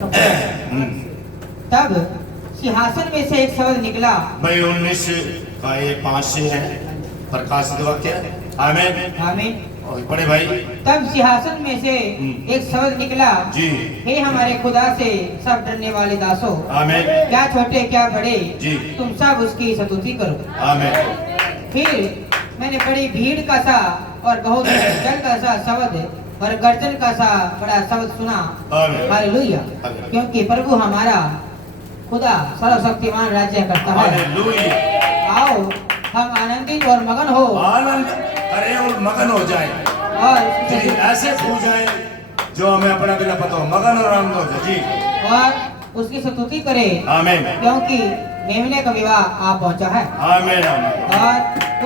तब सिंहासन में से एक शब्द निकला। भाई 19 का ये 5 से है प्रकाशित वाक्य। आमीन आमीन। और बड़े भाई तब सिंहासन में से एक शब्द निकला जी, हे हमारे खुदा से सब डरने वाले दासों, आमीन, क्या छोटे क्या बड़े जी, तुम सब उसकी स्तुति करो। आमीन। फिर मैंने बड़ी भीड़ का सा और बहुत जल का सा शब्द और गर्जन का सा बड़ा शब्द सुना। आमीन। हालेलुया। आमीन। क्योंकि प्रभु हमारा खुदा सर्वशक्तिमान राज्य करता है। हालेलुया। आओ हम आनंदित और मगन हो आनंद करे और मगन हो जाए और जी, ऐसे खो जाए जो हमें अपना बिना पता हो, मगन और आनंद हो जाए जी, और उसकी स्तुति करे। आमीन, क्योंकि मेमने का विवाह आप पहुंचा है आमीन, आमीन, और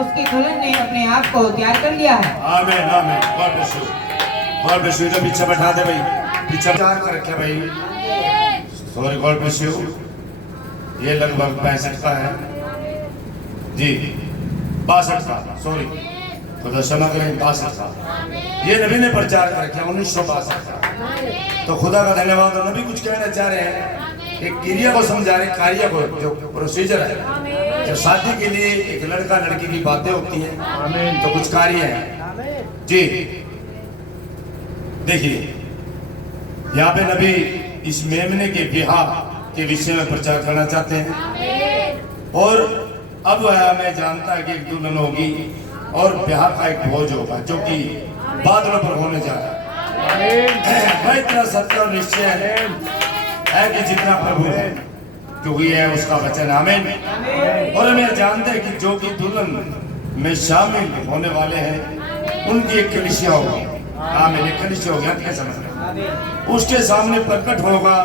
उसकी दुल्हन ने अपने आप को तैयार कर लिया है। आमीन, आमीन। God bless you, God bless you. इधर पीछे बैठा दे भाई, पीछे चार कर रखे भाई। Sorry, God bless you. ये लगभग 65 का है जी, 62 का, सॉरी, खुदा क्षमा करें, 62 का। ये नबी ने प्रचार कर रखा 1962 का। तो खुदा का धन्यवाद। और नबी कुछ कहना चाह रहे हैं, एक क्रिया को समझा रहे, कार्य को, जो प्रोसीजर है। जब शादी के लिए एक लड़का लड़की की बातें होती हैं तो कुछ कार्य है जी। देखिए यहाँ पे नबी इस मेमने के बिहार के विषय में प्रचार करना चाहते हैं। और अब वह हमें जानता है कि एक दुल्हन होगी और ब्याह का एक भोज होगा जो कि बादलों पर होने जा रहा है। वह इतना सत्य और निश्चय है कि जितना प्रभु है जो ही है उसका वचन, आमीन। और हमें जानते हैं कि जो कि दुल्हन में शामिल होने वाले हैं उनकी एक कलीसिया होगी, आमीन, एक कलीसिया होगी। क्या समझ रहे हैं? उसके सामने प्रकट होगा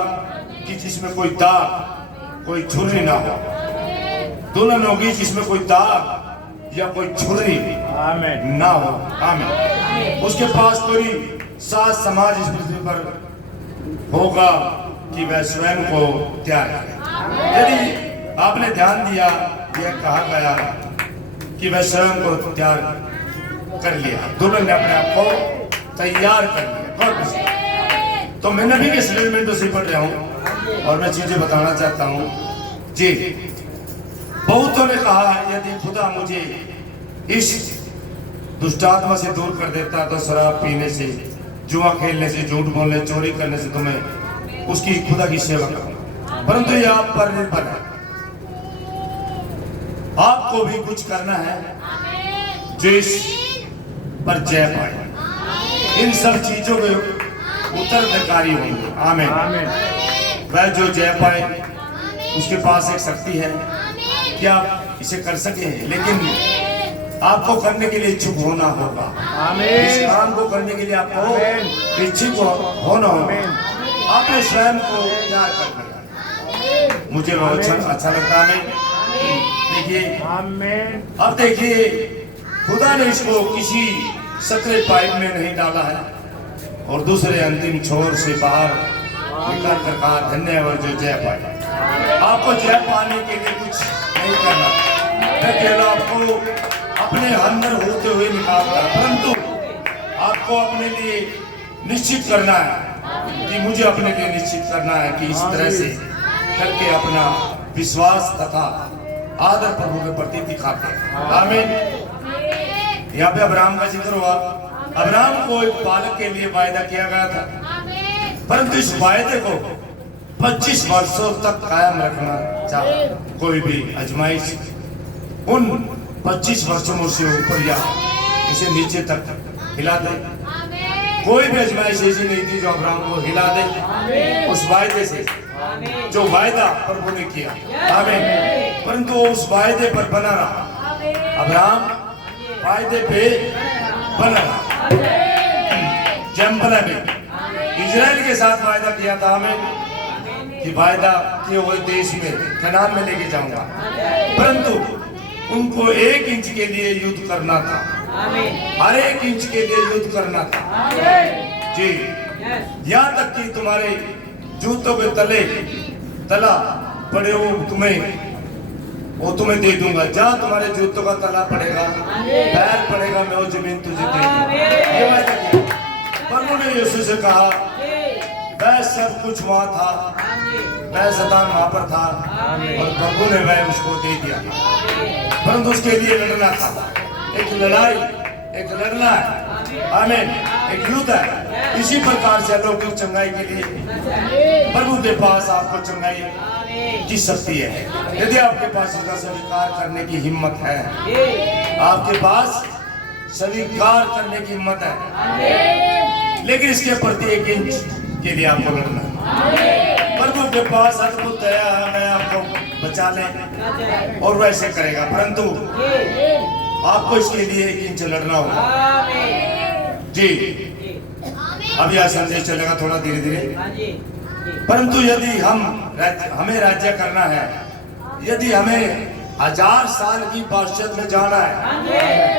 कि जिसमें कोई दाग कोई छुरी ना हो। दुल्हन होगी जिसमें कोई दाग या कोई छुरी ना हो, आमीन। उसके पास कोई सात समाज इस पृथ्वी पर होगा कि वह स्वयं को त्याग करे। यदि आपने ध्यान दिया, यह कहा गया कि वह स्वयं को त्याग कर लिया, दुल्हन ने अपने आप को तैयार कर लिया। तो मैं नबी के स्टेटमेंट से पढ़ रहा हूँ और मैं चीजें बताना चाहता हूँ जी। बहुतों ने कहा यदि खुदा मुझे इस दुष्टात्मा से दूर कर देता तो शराब पीने से, जुआ खेलने से, झूठ बोलने, चोरी करने से तुम्हें उसकी खुदा की सेवा करूंगा। परंतु ये आप पर निर्भर है, आपको भी कुछ करना है जो इस पर जय पाए। इन सब चीजों के उत्तराधिकारी होंगे, आमीन। वह जो जय पाए उसके पास एक शक्ति है कि आप इसे कर सके, लेकिन आपको करने के लिए इच्छुक होना होगा। इस काम को करने के लिए आपको इच्छुक होना होगा। आपने स्वयं को तैयार कर लिया, मुझे बहुत अच्छा लगता है। देखिए अब देखिए, खुदा ने इसको किसी सकरे पाइप में नहीं डाला है और दूसरे अंतिम छोर से बाहर निकाल कर कहा धन्यवाद जो जय पाए। आपको जय पाने के लिए कुछ नहीं करना, केवल आपको अपने अंदर होते हुए निकालना है। परंतु आपको अपने लिए निश्चित करना है कि मुझे अपने लिए निश्चित करना है कि इस तरह से करके अपना विश्वास तथा आदर प्रभु के प्रति दिखाते हैं, आमीन। यहाँ पे अब्राहम का जिक्र हुआ। अब्राहम को एक बालक के लिए वायदा किया गया था, परंतु इस वायदे को 25 वर्षों तक कायम रखना चाहा। कोई भी आजमाइश उन 25 वर्षों से ऊपर या इसे नीचे तक हिला दे। कोई भी आजमाइश ऐसी नहीं थी जो अब्राहम को हिला दे उस वायदे से जो वायदा प्रभु ने किया, आमीन। परंतु वो उस वायदे पर बना रहा। अब्राहम वायदे पे बना रहा। जंबला में इजराइल के साथ वायदा किया था हमें कि वायदा किए हुए देश में कनान में लेके जाऊंगा, परंतु उनको 1 इंच के लिए युद्ध करना था, हर 1 इंच के लिए युद्ध करना था जी। यहाँ तक कि तुम्हारे जूतों के तले तला पड़े वो तुम्हें दे दूंगा। जहाँ तुम्हारे जूतों का तला पड़ेगा, पैर पड़ेगा, मैं वो जमीन तुझे दे दूंगा। ये वायदा किया। प्रभु ने यीशु से कहा वह सब कुछ वहाँ था, वह शैतान वहाँ पर था और प्रभु ने वह उसको दे दिया, परंतु उसके लिए लड़ना था। एक लड़ाई, एक लड़ना है, आमीन, एक युद्ध है। इसी प्रकार से अलौकिक चंगाई के लिए प्रभु के पास आपको चंगाई की शक्ति है। यदि आपके पास इसका स्वीकार करने की हिम्मत है, आपके पास स्वीकार करने की हिम्मत है, लेकिन इसके प्रति 1 इंच के लिए आपको लड़ना है। प्रभु के पास अद्भुत दया है, मैं आपको बचा ले और वैसे करेगा, परंतु आपको इसके लिए 1 इंच लड़ना होगा। जी, अब यह संदेश चलेगा थोड़ा धीरे धीरे। परंतु यदि हमें राज्य करना है, यदि हमें 1000 साल की बादशाहत में जाना है,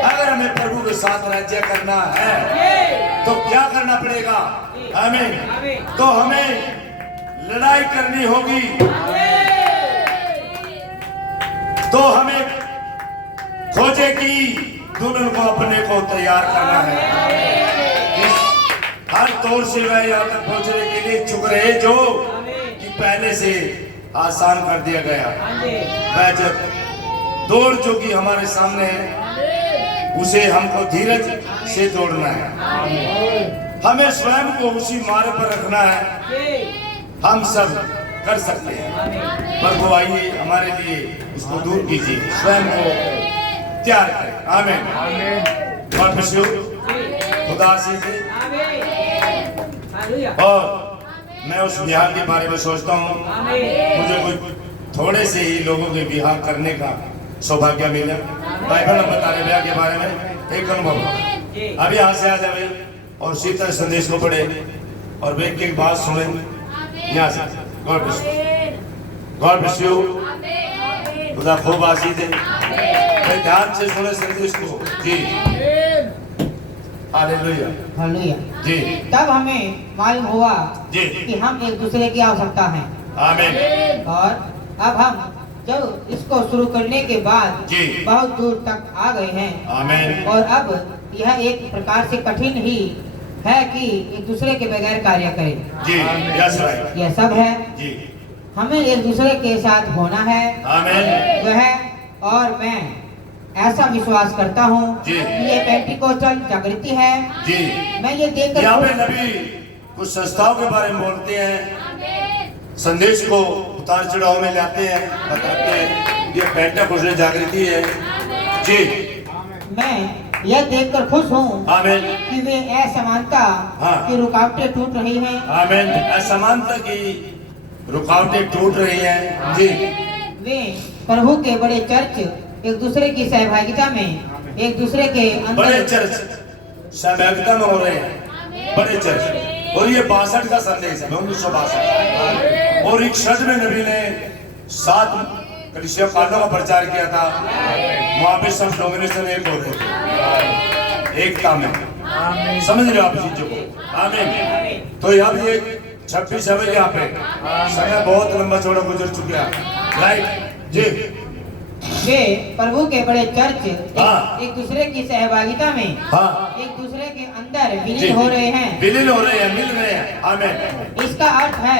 अगर हमें प्रभु के साथ राज्य करना है, तो क्या करना पड़ेगा? हमें तो हमें लड़ाई करनी होगी, तो हमें खोजे की दुल्हन को अपने को तैयार करना है। हर तौर से वह यहाँ तक पहुंचने के लिए चुक रहे जो कि पहले से आसान कर दिया गया। वह जब दौड़ जो कि हमारे सामने है, उसे हमको धीरज से दौड़ना है। हमें स्वयं को उसी मार्ग पर रखना है। हम सब कर सकते हैं, पर वो आइए हमारे लिए उसको दूर कीजिए, स्वयं को तैयार करें। आमीन। God bless you. खुदा आशीष दे। और मैं उस विवाह के बारे में सोचता हूँ, मुझे कुछ थोड़े से ही लोगों के विवाह करने का सौभाग्य मिला। बाइबल में बता रहे विवाह के बारे में एक अनुभव। अभी यहाँ से आ जाए और शीतल संदेश को पढ़े और व्यक्ति की बात सुने यहाँ से। God bless you. God bless you. खुदा खूब आशीष दे। ध्यान से सुने संदेश को। जी, हालेलुया, हालेलुया। जी। तब हमें मालूम हुआ जी कि हम एक दूसरे की आवश्यकता है। आमीन। और अब हम जब इसको शुरू करने के बाद जी बहुत दूर तक आ गए हैं। आमीन। और अब यह एक प्रकार से कठिन ही है कि एक दूसरे के बगैर कार्य करें। जी, यस राइट। यह सब है। जी, हमें एक दूसरे के साथ होना है। आमीन। वह और मैं ऐसा विश्वास करता हूँ कि ये पेंटिकोस्टल जागृति है। जी, मैं ये देखकर यहाँ पे नबी कुछ संस्थाओं के बारे में बोलते हैं, संदेश को उतार चढ़ाव में लाते हैं, बताते हैं ये पेंटिकोस्टल जागृति है। जी, मैं यह देखकर खुश हूँ आमीन कि वे असमानता की रुकावटें टूट रही हैं। आमीन। असमानता की रुकावटें टूट रही हैं। जी, वे प्रभु के बड़े चर्च एक दूसरे की सहभागिता में एक दूसरे के अंदर बड़े चर्च सहभागिता में हो रहे हैं, बड़े चर्च। और ये 62 का संदेश है, 1962। और 61 में नबी ने 7 कलीसिया कालों का प्रचार किया था। वहाँ पे सब डोमिनेशन एक हो रहे थे, एकता में। समझ रहे हो आप चीजों को? आमीन। तो यहाँ भी 26 है यहाँ पे, समय बहुत लंबा चौड़ा गुजर चुका है। राइट जी। वे प्रभु के बड़े चर्च एक दूसरे की सहभागिता में एक दूसरे के अंदर विलीन हो रहे हैं, विलीन हो रहे हैं, मिल रहे हैं। आमीन। इसका अर्थ है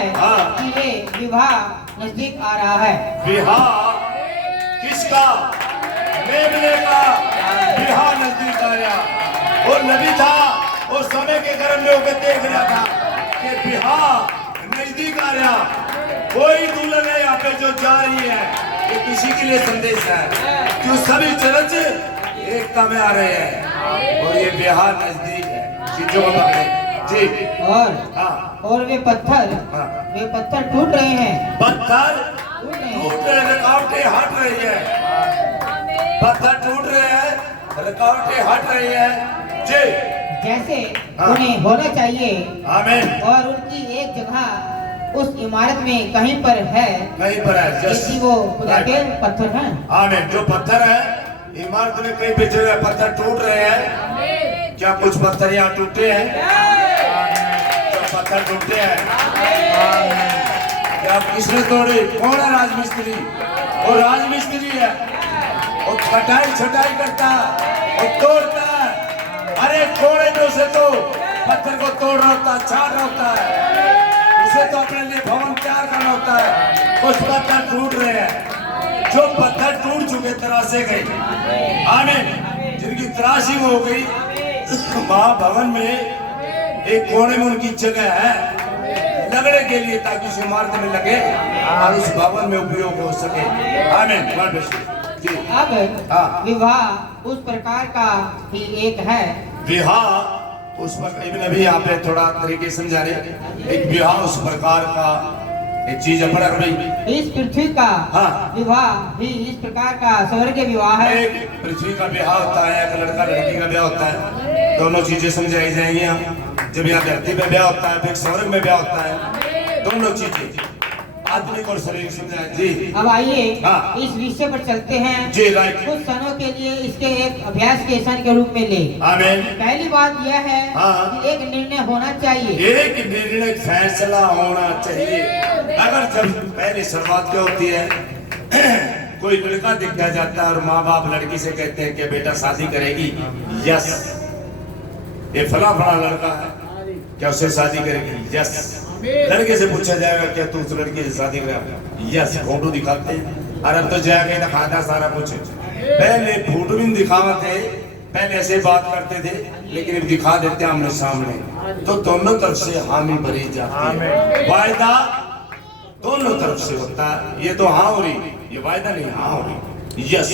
कि वे विवाह नजदीक आ रहा है। विवाह किसका? मेमने का विवाह नजदीक आया। वो नबी था, वो समय के गर्म में होकर देख रहा था कि विवाह नजदीक आ रहा। कोई दुल्हन है यहाँ पे जो जा रही है, ये किसी के लिए संदेश है कि सभी चर्च एकता में आ रहे हैं और ये विवाह नजदीक है। चीजों को पकड़े जी। और वे पत्थर टूट रहे हैं, पत्थर टूट रहे हैं, रुकावटें हट रही है। पत्थर टूट रहे हैं, रुकावटें हट रही है। जी, जैसे उन्हें होना चाहिए। आमीन। और उनकी एक जगह उस इमारत में कहीं पर है, जैसी वो खुदा के पत्थर हैं। आमीन। जो पत्थर है इमारत में कहीं पे जो पत्थर टूट रहे हैं, क्या कुछ पत्थर यहाँ टूटे हैं? जो पत्थर टूटे हैं, क्या किसने तोड़े? कौन है? राजमिस्त्री। वो राजमिस्त्री है, वो कटाई छटाई करता और तोड़ता है। अरे थोड़े जो से तो पत्थर को तोड़ रहा होता, छाड़ रहा होता है, उसे तो अपने लिए भवन तैयार करना होता है। कुछ पत्थर टूट रहे हैं, जो पत्थर टूट चुके तरासे गए, आमीन, जिनकी तराशी हो गई, वहां भवन में एक कोने में उनकी जगह है लगने के लिए, ताकि उस इमारत में लगे और उस भवन में उपयोग हो सके। आमीन। God bless you. जी। अब विवाह उस प्रकार का ही एक है। विवाह उस पर इब्न नबी यहाँ पे थोड़ा तरीके समझा रहे। एक विवाह उस प्रकार का एक चीज है, पड़ा भाई। इस पृथ्वी का हाँ। विवाह भी इस प्रकार का स्वर्ग के विवाह है। एक पृथ्वी का ब्याह होता है, एक लड़का लड़की का ब्याह होता है, दोनों चीजें समझाई जाएंगी यहाँ। जब यहाँ धरती पे ब्याह होता है, फिर स्वर्ग में ब्याह होता है, दोनों चीजें आत्मिक और शारीरिक समझाए। जी। अब आइए हाँ। इस विषय पर चलते हैं। जी, राइट। कुछ क्षणों के लिए इसके एक अभ्यास के क्षण के रूप में ले। आमीन। पहली बात यह है हाँ। कि एक निर्णय होना चाहिए। एक निर्णय फैसला होना चाहिए। अगर जब पहले शुरुआत क्या होती है, कोई लड़का दिखाया जाता है और माँ बाप लड़की से कहते हैं कि बेटा शादी करेगी, यस, ये फला फला लड़का है, क्या उससे शादी करेगी, यस। लड़के से पूछा जाएगा क्या तू उस लड़की से शादी करेगा, यस, फोटो दिखाते हैं। और अब तो जाके दिखाता सारा कुछ। पहले फोटो भी दिखाते, पहले ऐसे बात करते थे, लेकिन अब दिखा देते हैं आमने सामने, तो दोनों तरफ से हामी भरी जाती है। वायदा दोनों तरफ से होता है। ये तो हाँ हो रही, ये वायदा नहीं, हाँ हो रही, यस,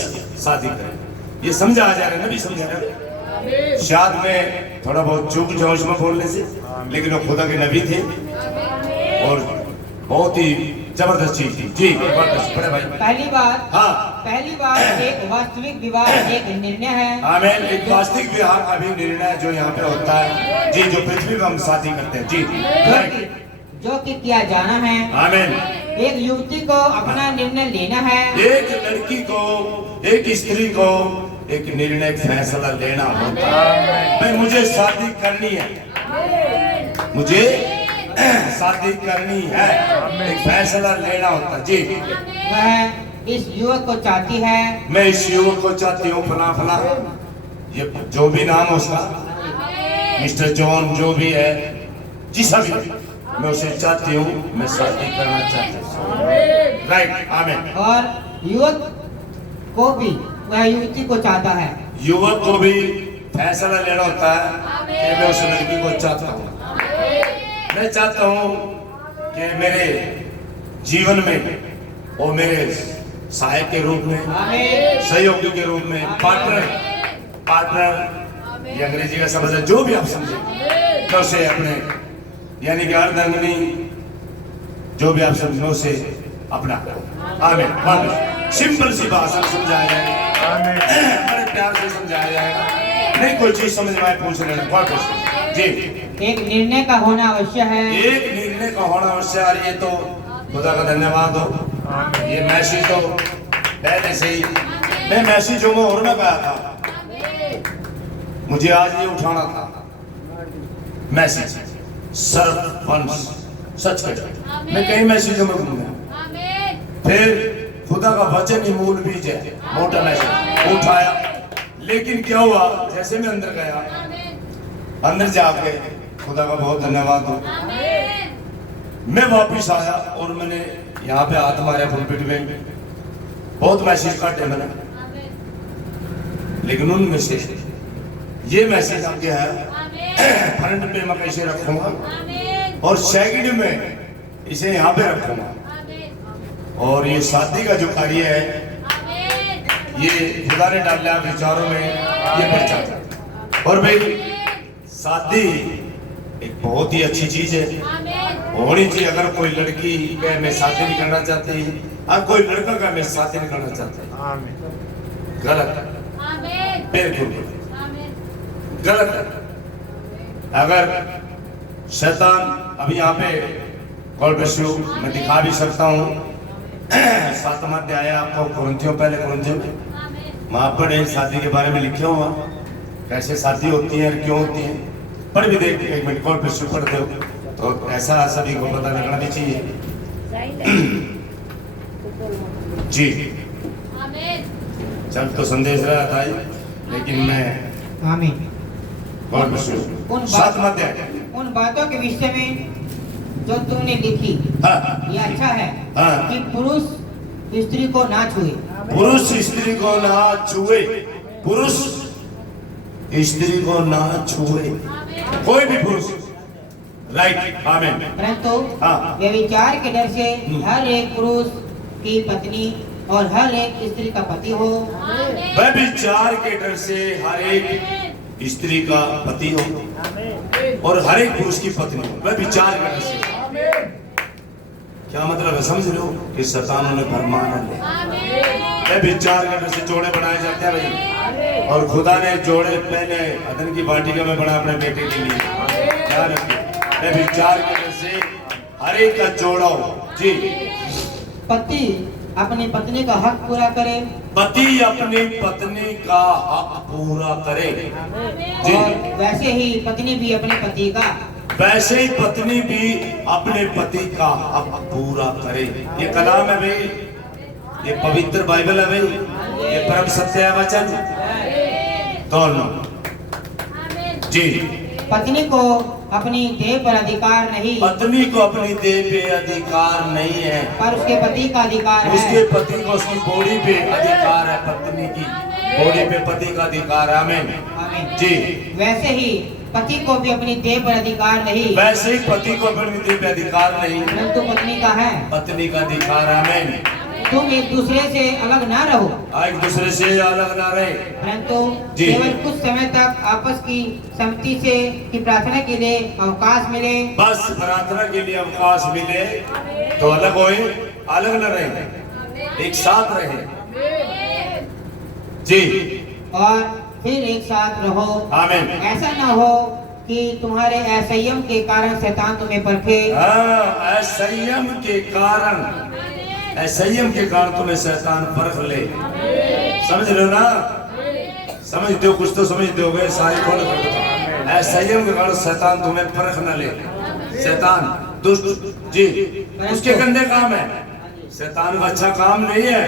शादी करें। ये समझा आ जा रहा है, नबी समझा रहे हैं। शायद में थोड़ा बहुत चूक जाऊं इसमें बोलने से, लेकिन वो खुदा के नबी थे और बहुत ही जबरदस्त चीज थी। जी, बड़े भाई। पहली बात, हाँ, पहली बात एक वास्तविक विवाह एक निर्णय है। आमीन। एक वास्तविक विवाह का भी निर्णय जो यहाँ पे होता है, जी, जो पृथ्वी पे हम शादी करते हैं। जी, जो कि किया जाना है। आमीन। एक युवती को अपना निर्णय लेना है। एक लड़की को, एक स्त्री को एक निर्णय फैसला लेना होता है। भाई मुझे शादी करनी है, मुझे शादी करनी है, एक फैसला लेना होता है। जी। वह इस युवक को चाहती है, मैं इस युवक को चाहती हूँ, फला फला, ये जो भी नाम है उसका, मिस्टर जॉन जो भी है, जिसा भी, मैं उसे चाहती हूँ, मैं शादी करना चाहती हूँ। राइट। आमीन। और युवक को भी वह युवती को चाहता है। युवक को भी फैसला लेना होता है कि मैं उस लड़की को चाहता हूँ। मैं चाहता हूँ कि मेरे जीवन में वो मेरे सहायक के रूप में, सहयोगी के रूप में, पार्टनर, ये अंग्रेजी का शब्द है, जो भी आप समझे, मैं उसे अपने, यानी कि अर्धंगिनी, जो भी आप समझो उसे अपना। आमीन। सिंपल सी भाषा में समझाया जाएगा, बड़े प्यार से समझाया जाएगा, नहीं कोई चीज समझ में आए पूछ रहे हैं। जी। एक निर्णय का होना आवश्यक है। एक निर्णय का होना आवश्यक है। ये तो खुदा का धन्यवाद हो। ये मैसेज तो पहले से ही, मैं मैसेज जो मैं और में गया था, मुझे आज ये उठाना था मैसेज, सर्ववंश सच कर। मैं कई मैसेजों में घूम गया, फिर खुदा का वचन ही मूल बीज है, मोटा मैसेज उठाया, लेकिन क्या हुआ, जैसे मैं अंदर गया, अंदर जाके खुदा का बहुत धन्यवाद हो, मैं वापिस आया और मैंने यहाँ पे हाथ मारे पुलपिट में, बहुत मैसेज काटे मैंने, लेकिन उनमें से ये मैसेज आगे है, फ्रंट पे मैं कैसे रखूंगा और सेकंड में इसे यहाँ पे रखूंगा, और ये शादी का जो कार्य है, ये खुदा ने डाला विचारों में ये प्रचार। और भाई शादी एक बहुत ही अच्छी चीज है, होनी चाहिए। अगर कोई लड़की कहे मैं शादी नहीं करना चाहती, और कोई लड़का कहे मैं शादी नहीं करना चाहता, गलत, बिल्कुल गलत है। अगर शैतान, अभी यहाँ पे गॉड ब्लेस यू, मैं दिखा भी सकता हूँ 7वां अध्याय आपको कुरिन्थियों, पहले कुरिन्थियों में वहां पढ़े शादी के बारे में लिखे हुआ, कैसे शादी होती है और क्यों होती है, पढ़ भी देख, एक मिनट गॉड ब्लेस यू पढ़ते हो तो ऐसा सभी को पता लगना भी चाहिए। जी, चल तो संदेश रहा था, लेकिन मैं आमीन। God bless you. 7वां अध्याय, उन बातों के विषय में जो तुमने लिखी हाँ ये अच्छा है हाँ। कि पुरुष स्त्री को ना छुए। पुरुष स्त्री को ना छुए, पुरुष स्त्री को ना छुए, कोई भी पुरुष, राइट, आमीन। परंतु हाँ। व्यभिचार के डर से हर एक पुरुष की पत्नी और हर एक स्त्री का पति हो। व्यभिचार के डर से हर एक स्त्री का पति हो और हर एक पुरुष की पत्नी हो, व्यभिचार के डर से। क्या मतलब है, समझ रहे हो कि शैतान उन्हें फरमाना ले। व्यभिचार के डर से जोड़े बनाए जाते हैं भाई, और खुदा ने जोड़े पहले अदन की वाटिका में बना अपने बेटे के लिए। ध्यान रखिए, व्यभिचार के डर से हर एक का जोड़ा हो। जी, पति अपनी पत्नी का हक पूरा करे, पति अपनी पत्नी का हक पूरा करे। जी, और वैसे ही पत्नी भी अपने पति का, वैसे ही पत्नी भी अपने पति का हक पूरा करे। ये कलाम है भाई, ये पवित्र बाइबल है भाई, ये परम सत्य है वचन। दोनों जी, पत्नी को अपनी देह पर अधिकार नहीं, पत्नी को अपनी देह पे अधिकार नहीं है, पर उसके पति का अधिकार उसके है। पति को उसकी बॉडी पे अधिकार है, पत्नी की बॉडी पे पति का अधिकार है। आमीन आमीन। जी, वैसे ही पति को भी अपनी देह पर अधिकार नहीं, वैसे ही पति को अपनी देह पे अधिकार नहीं, परंतु पत्नी का है। पत्नी का अधिकार। आमीन। तुम एक दूसरे से अलग ना रहो, एक दूसरे से अलग ना रहे, परंतु जी। केवल कुछ समय तक आपस की सहमति से की प्रार्थना के लिए अवकाश मिले। बस प्रार्थना के लिए अवकाश मिले तो अलग होए, अलग न रहे, एक साथ रहे। जी, और फिर एक साथ रहो। आमीन। ऐसा ना हो कि तुम्हारे असंयम के कारण शैतान तुम्हें परखे। हाँ, असंयम के कारण, असंयम के कारण तुम्हें शैतान परख ले। समझ रहे हो ना, समझते हो, कुछ तो समझते हो गए सारी खोल कर बताओ। असंयम के कारण शैतान तुम्हें परख न ले। शैतान दुष्ट, जी, उसके गंदे काम है, शैतान का अच्छा काम नहीं है,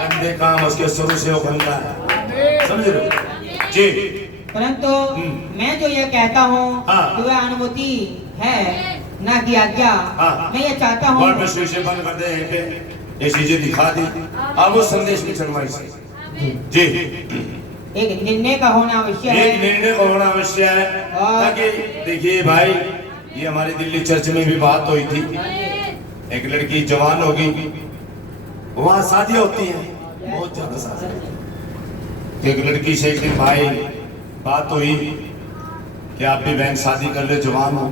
गंदे काम उसके शुरू से वो गंदा है। समझ रहे हो जी। परंतु मैं जो ये कहता हूँ हाँ। कि वह अनुमति है ना कि आज्ञा। हाँ। मैं ये चाहता हूँ, और में शीशे बंद कर दे, यहीं पे ये चीजें दिखा दी, अब वो संदेश भी चलवाई से। जी, एक निर्णय का होना आवश्यक एक है। निर्णय का होना आवश्यक है, ताकि देखिए भाई, ये हमारी दिल्ली चर्च में भी बात हुई थी। एक लड़की जवान होगी, वहाँ शादियाँ होती हैं, बहुत ज्यादा शादी। एक लड़की से एक दिन भाई बात हुई कि आप भी बहन शादी कर ले, जवान हो,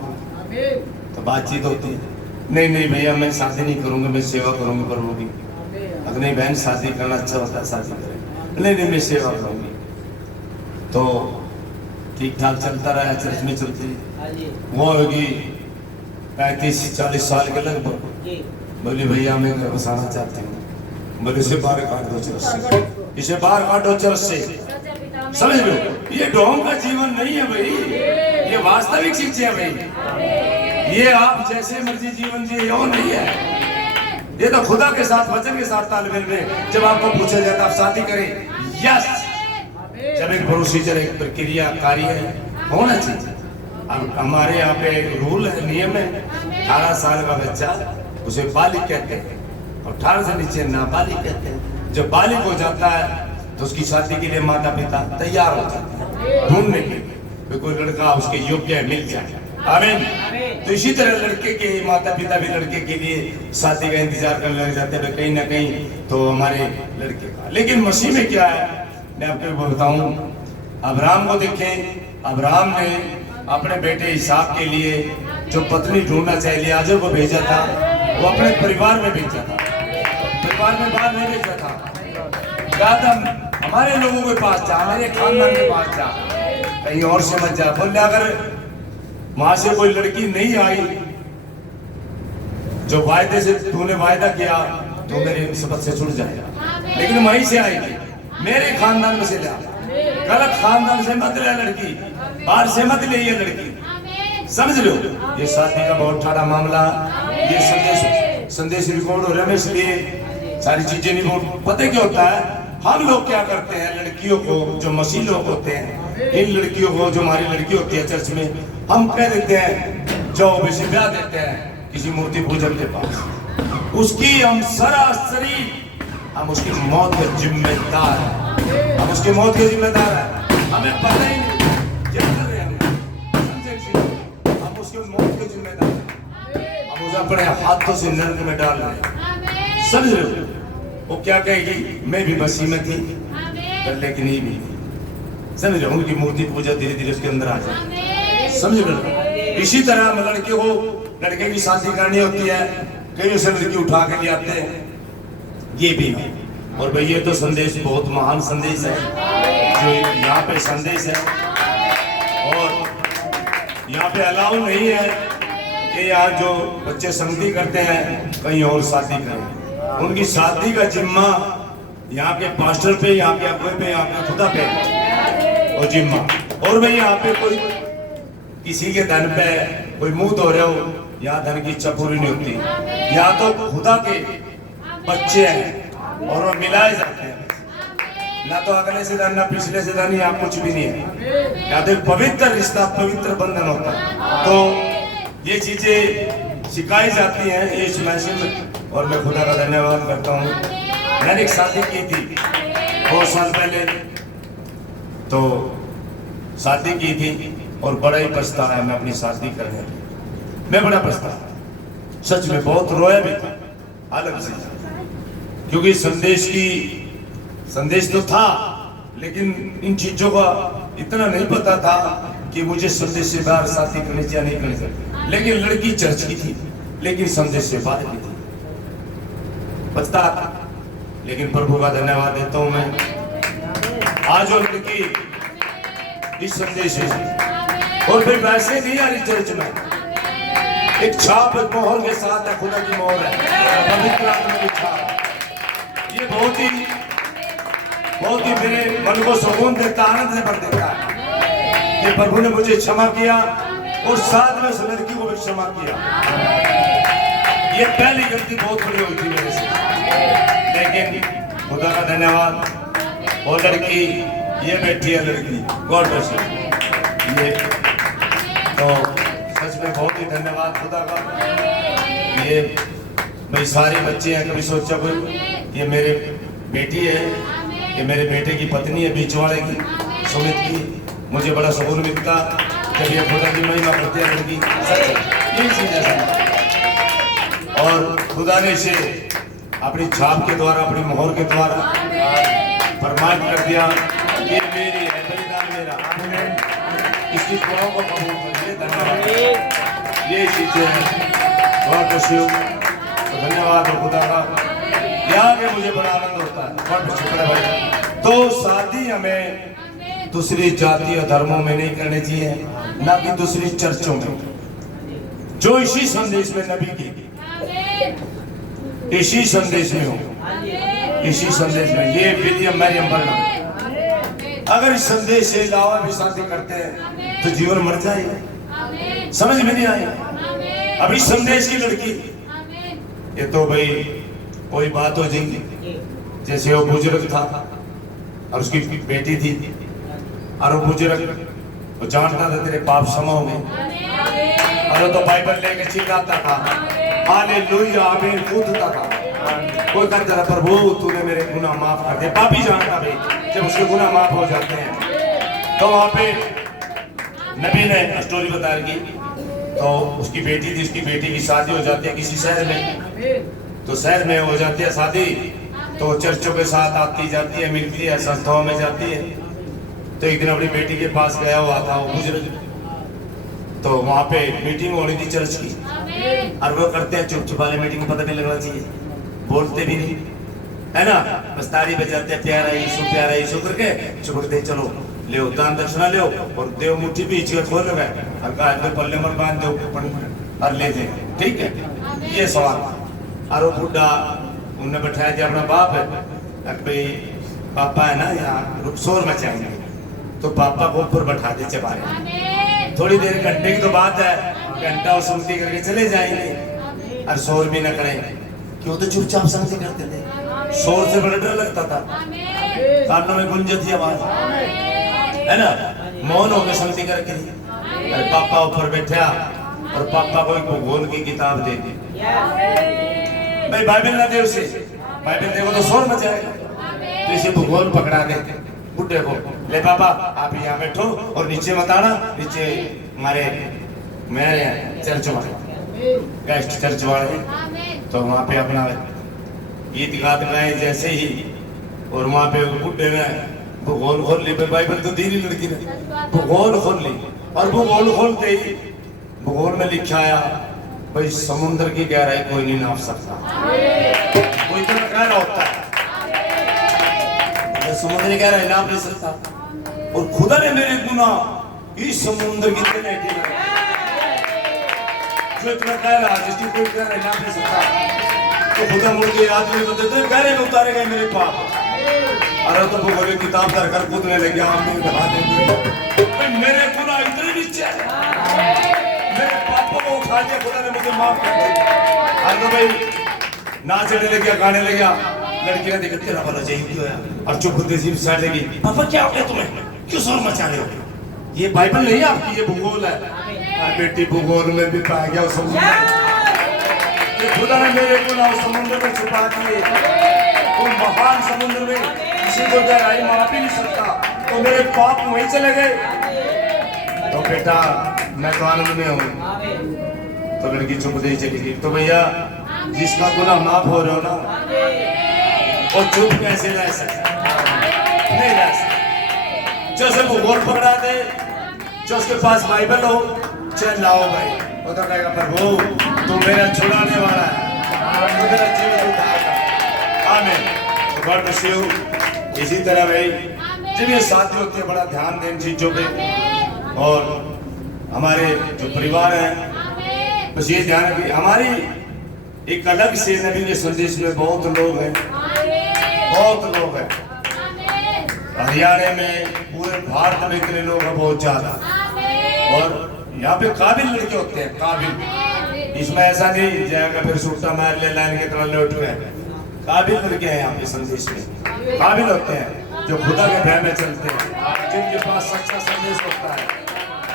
तो बातचीत होती है। नहीं नहीं भैया, मैं शादी नहीं करूंगा, मैं सेवा करूंगी प्रभु की। अगर नहीं बहन, शादी करना अच्छा होता है, शादी करें। नहीं नहीं, मैं सेवा करूंगी। तो ठीक ठाक चलता रहा, चर्च में चलती, वो होगी 35-40 साल के लगभग। बोली भैया मैं घर बसाना चाहती हूँ। बोले इसे बाहर काट दो चर्च से, इसे बाहर काटो चर्च से। समझ लो, ये ढोंग का जीवन नहीं है भाई, ये वास्तविक शिक्षा है भाई। ये आप जैसे मर्जी जीवन जिए, यो नहीं है। ये तो खुदा के साथ, वचन के साथ तालमेल में जब आपको पूछा जाता आप शादी करें, यस, जब एक प्रोसीजर, एक प्रक्रिया, कार्य होना चाहिए। अब हमारे यहाँ पे रूल है, नियम है, 18 साल का बच्चा उसे बालिग कहते हैं, और 18 से नीचे नाबालिग कहते हैं। जब बालिग हो जाता है तो उसकी शादी के लिए माता पिता तैयार हो जाते हैं, ढूंढने के लिए कोई लड़का उसके योग्य मिल जाए। आमीन। तो इसी तरह लड़के के माता पिता भी लड़के के लिए शादी का इंतजार करने लग जाते हैं, कहीं ना कहीं तो हमारे लड़के का। लेकिन मसीह में क्या है, मैं आपको बताऊं, अब्राहम को देखें, अब्राहम ने अपने बेटे इसहाक के लिए जो पत्नी ढूंढना चाहिए, एलियाजर को भेजा था, वो अपने परिवार में भेजा था, परिवार में बाहर नहीं भेजा था। कहा था हमारे लोगों के पास जा, हमारे खानदान के पास जा, कहीं और से मत जा। बोले अगर वहां से कोई लड़की नहीं आई जो वायदे से तूने वायदा किया, तो मेरे शपथ से छूट जाएगा, लेकिन वहीं से आएगी, मेरे खानदान में से ला, गलत खानदान से मत ले लड़की, बाहर से मत ले ये लड़की। समझ लो, ये शादी का बहुत ठाड़ा मामला, ये संदेश रिकॉर्ड हो रहा है, इसलिए सारी चीजें नहीं बोल। पता क्या होता है, हम लोग क्या करते हैं, लड़कियों को, जो मसीह लोग होते हैं, इन लड़कियों को, जो हमारी लड़की होती है चर्च में, हम कह देते हैं जो बेसी ब्याह देते हैं किसी मूर्ति पूजक के पास, उसकी हम सरासरी हम उसकी मौत के जिम्मेदार हैं, हम उसकी मौत के जिम्मेदार हैं। हमें पता ही नहीं क्या कर रहे हैं हम उसकी मौत के जिम्मेदार हैं। हम उसे अपने हाथों से नरक में डाल रहे हैं। समझ रहे हो? वो क्या कहेगी, मैं भी मसीह में थी पर लेकिन ये भी समझ रहे हो, उनकी मूर्ति पूजा धीरे धीरे उसके अंदर आ जाए। समझ रहे हो? इसी तरह हम लड़के को लड़के की शादी करनी होती है, कई उसे लड़की उठा के ले आते हैं, ये भी है। और भाई ये तो संदेश बहुत महान संदेश है जो यहाँ पे संदेश है। और यहाँ पे अलाउ नहीं है कि यहाँ जो बच्चे संगति करते हैं कहीं और शादी करें। उनकी शादी का जिम्मा यहाँ के पास्टर पे, यहाँ के अगुए पे, यहाँ के खुदा पे और जिम्मा। और भाई यहाँ पे कोई किसी के धन पे कोई मुंह धो रहे हो, यहाँ धन की इच्छा पूरी नहीं होती। यहाँ तो खुदा के बच्चे हैं और वो मिलाए जाते हैं, ना तो अगले से धन ना पिछले से धन, यहाँ कुछ भी नहीं है। यहाँ तो एक पवित्र रिश्ता, पवित्र बंधन होता है। तो ये चीजें सिखाई जाती हैं इस मैसेज में। और मैं खुदा का धन्यवाद करता हूँ। मैंने एक शादी की थी बहुत साल पहले, तो शादी की थी और बड़ा ही पछतावा है मैं अपनी शादी करने में। मैं बड़ा पछतावा, सच में बहुत रोया भी था अलग से, क्योंकि संदेश तो था लेकिन इन चीजों का इतना नहीं पता था कि मुझे संदेश से बाहर शादी करनी चाहिए नहीं करनी चाहिए। लेकिन लड़की चर्च की थी लेकिन संदेश से बाहर की थी, पछता था। लेकिन प्रभु का धन्यवाद देता हूं मैं, आज वो लड़की इस संदेश से, और फिर वैसे नहीं आ रही चर्च में, एक छाप एक मोहर के साथ है, खुदा की मोहर है, पवित्र आत्मा की छाप। ये बहुत ही मेरे मन को सुकून देता, आनंद से भर देता है कि प्रभु ने मुझे क्षमा किया और साथ में उस लड़की को भी क्षमा किया। ये पहली गलती बहुत बड़ी हुई थी मेरे से, लेकिन खुदा का धन्यवाद। और लड़की ये बैठी है, लड़की गॉड ब्लेस यू। ये तो सच में बहुत ही धन्यवाद खुदा का। ये भाई सारे बच्चे हैं, कभी सोचा कोई ये मेरे बेटी है, ये मेरे बेटे की पत्नी है, बीच वाले की, सुमित की। मुझे बड़ा सुकून मिलता जब ये खुदा की महिमा करते हैं लड़की। ये चीज है और खुदा ने इसे अपनी छाप के द्वारा, अपनी मोहर के द्वारा प्रमाणित कर दिया कि मेरी है, बलिदान मेरा। इसकी दुआओं को कबूल करिए। धन्यवाद। ये चीजें बहुत खुशी हो, तो धन्यवाद हो खुदा का। यहाँ के मुझे बड़ा आनंद होता है, बहुत शुक्र है भाई। तो शादी हमें दूसरी जाति और धर्मों में नहीं करनी चाहिए, ना कि दूसरी चर्चों में, जो इसी संदेश में नबी की, इसी संदेश में हो, इसी संदेश में। ये विलियम मैरियम वर्णन, अगर इस संदेश से अलावा भी शादी करते हैं तो जीवन मर जाएगा, समझ में नहीं आए। अब इस संदेश की लड़की, ये तो भाई कोई बात हो जाएगी, जैसे वो बुजुर्ग था और उसकी बेटी थी, और वो बुजुर्ग वो जानता था तेरे पाप क्षमा हो गए, और वो तो बाइबल लेके चिल्लाता था, हालेलुया आमीन कूदता था। कोई कहता था प्रभु तूने मेरे गुनाह माफ कर दिए। पापी जानता भाई जब उसके गुनाह माफ हो जाते हैं। तो वहाँ पे नबी ने स्टोरी बता रही, तो उसकी बेटी थी, उसकी बेटी की शादी हो जाती है किसी शहर में, तो शहर में हो जाती है शादी, तो चर्चों के साथ आती जाती है, मिलती है, संस्थाओं में जाती है। तो एक दिन अपनी बेटी के पास गया हुआ था वो बुजुर्ग, तो वहाँ पे मीटिंग हो रही थी चर्च की, और वो करते हैं चुप चुप वाले मीटिंग पता नहीं लगना चाहिए, बोलते भी नहीं है ना, बस ताली बजाते हैं, प्यारा यीशु करके चुप करते, चलो ले दान दक्षिणा ले और देव मुट्ठी बीच में खोल गए, हल्का हल्के पल्ले में बांध दो और ले दे, ठीक है। ये सवाल, और वो बुढ़ा उन्होंने बैठाया दिया अपना बाप है, भाई पापा है ना यहाँ शोर मचाएंगे, तो पापा को ऊपर बैठा दे चबारे, थोड़ी देर घंटे की तो बात है, घंटा और सुनती करके चले जाएंगे और शोर भी न करें, क्यों तो चुपचाप संगति करते थे। शोर से बड़ा डर लगता था, कानों में गुंजती थी आवाज, है ना, मौन होकर संगति करके। अरे पापा ऊपर बैठा और पापा को एक भूगोल की किताब दे दी। भाई बाइबल ना दे उसे, बाइबल देखो तो शोर मचाएगा, तो इसे भूगोल पकड़ा दे बुढ़े को, ले पापा आप यहाँ बैठो और नीचे मत आना, नीचे हमारे मैं चर्च वाले गेस्ट चर्च वाले, तो वहाँ पे अपना गीत गात गाए जैसे ही, और वहाँ पे बुढ़े ने भूगोल खोल ली, बाइबल तो दी नहीं लड़की ने, भूगोल खोल ली, और भूगोल खोलते ही भूगोल में लिखा आया भाई समुद्र की गहराई कोई नहीं नाप सकता, कोई इतना गहरा होता है समुद्र की गहराई नाप नहीं सकता, और खुदा ने मेरे गुनाह इस समुद्र की इतने जो इतना गहरा जिसकी कोई गहराई नाप नहीं सकता, तो खुदा मुड़ के आदमी को देते गहरे में उतारे गए मेरे पाप। अरे तो वो बोले किताब धर कर कूदने लगे, आपने उठा दे मेरे गुनाह इतने नीचे मेरे पापों को उठा दिया, खुदा ने मुझे माफ कर दिया। अरे तो भाई नाचने लग गया, गाने लग गया, लड़की ने देखा तेरा भला चाहिए क्यों है, और चुप होते सी साइड लगी, पापा क्या हो गया तुम्हें, क्यों शोर मचा रहे हो, ये बाइबल नहीं है आपकी, ये भूगोल है। बेटी भूगोल में भी पाया गया उस समुद्र, खुदा ने मेरे गुनाह समुद्र में छुपा दिए, उन महान समुद्र में किसी को गहराई माप ही नहीं सकता, तो मेरे पाप वहीं चले गए। तो बेटा मैं तो आनंद में हूँ, तो लड़की चुप नहीं चली गई। तो भैया जिसका गुनाह माफ हो रहा हो ना, और चुप कैसे रह सकता, नहीं रह सकता। जो उसे भूगोल पकड़ा दे, जो उसके पास बाइबल हो, चल लाओ भाई, वो तो कहेगा प्रभु तू मेरा छुड़ाने वाला है, तू मेरा जीवन उद्धारकर। आमीन। तो गॉड ब्लेस यू। इसी तरह भाई जब ये साथी होते हैं बड़ा ध्यान दें इन चीजों पे, और हमारे जो परिवार है बस ये ध्यान रखिए, हमारी एक अलग से नबी के संदेश में बहुत लोग हैं, बहुत लोग हैं हरियाणा में, पूरे भारत में इतने लोग हैं बहुत ज्यादा, और यहाँ पे काबिल लड़के होते हैं, काबिल, इसमें ऐसा नहीं जाएगा फिर सूटा मार ले लाइन के तरह लौट गए, काबिल लड़के हैं यहाँ पे संदेश में, काबिल होते हैं जो खुदा के भय में चलते हैं, जिनके पास सच्चा संदेश होता है।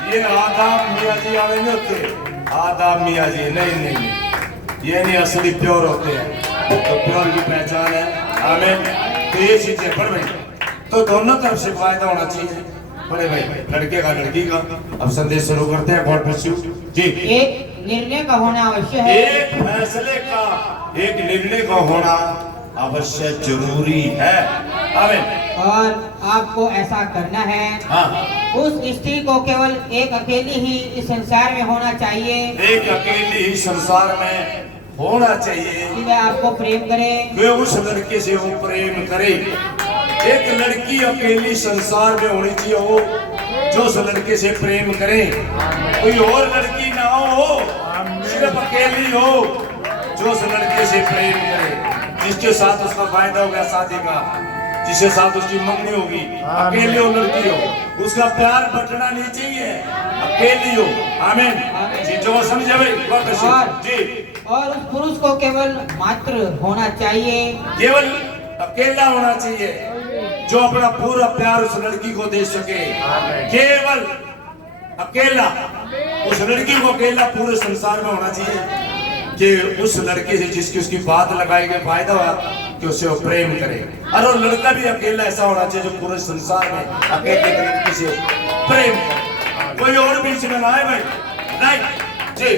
ये आदाम मियाँ जी वाले नहीं होते, आदाम मियाँ जी नहीं, ये नहीं असली प्योर होते हैं, तो प्योर की पहचान है। आमीन। तो ये चीजें पर भाई तो दोनों तरफ से फायदा होना चाहिए, बड़े भाई लड़के का लड़की का। अब संदेश शुरू करते हैं। गॉड ब्लेस यू जी। एक निर्णय का होना आवश्यक है, एक फैसले का, एक निर्णय का होना अवश्य जरूरी है। आमीन। और आपको ऐसा करना है। हाँ। उस स्त्री को केवल एक अकेली ही इस संसार में होना चाहिए, एक अकेली ही संसार में होना चाहिए कि वह आपको प्रेम करे, वे उस लड़के से वो प्रेम करे। एक लड़की अकेली संसार में होनी चाहिए हो जो उस लड़के से प्रेम करे, कोई और लड़की ना हो, सिर्फ अकेली हो जो उस लड़के से प्रेम करे, जिसके साथ उसका फायदा होगा शादी का, जिसके साथ उसकी मंगनी होगी, अकेली हो लड़की हो, उसका प्यार बटना नहीं चाहिए, अकेली हो। आमीन जी। जो समझे भाई जी। और उस पुरुष को केवल मात्र होना चाहिए, केवल अकेला होना चाहिए जो अपना पूरा प्यार उस लड़की को दे सके, केवल अकेला, उस लड़की को अकेला पूरे संसार में होना चाहिए कि उस लड़के से जिसकी उसकी बात लगाई गई फायदा हुआ कि उसे वो प्रेम करे। और वो लड़का भी अकेला ऐसा होना चाहिए जो पूरे संसार में अकेले लड़की से प्रेम करे, कोई और बीच में ना आए भाई, नहीं जी।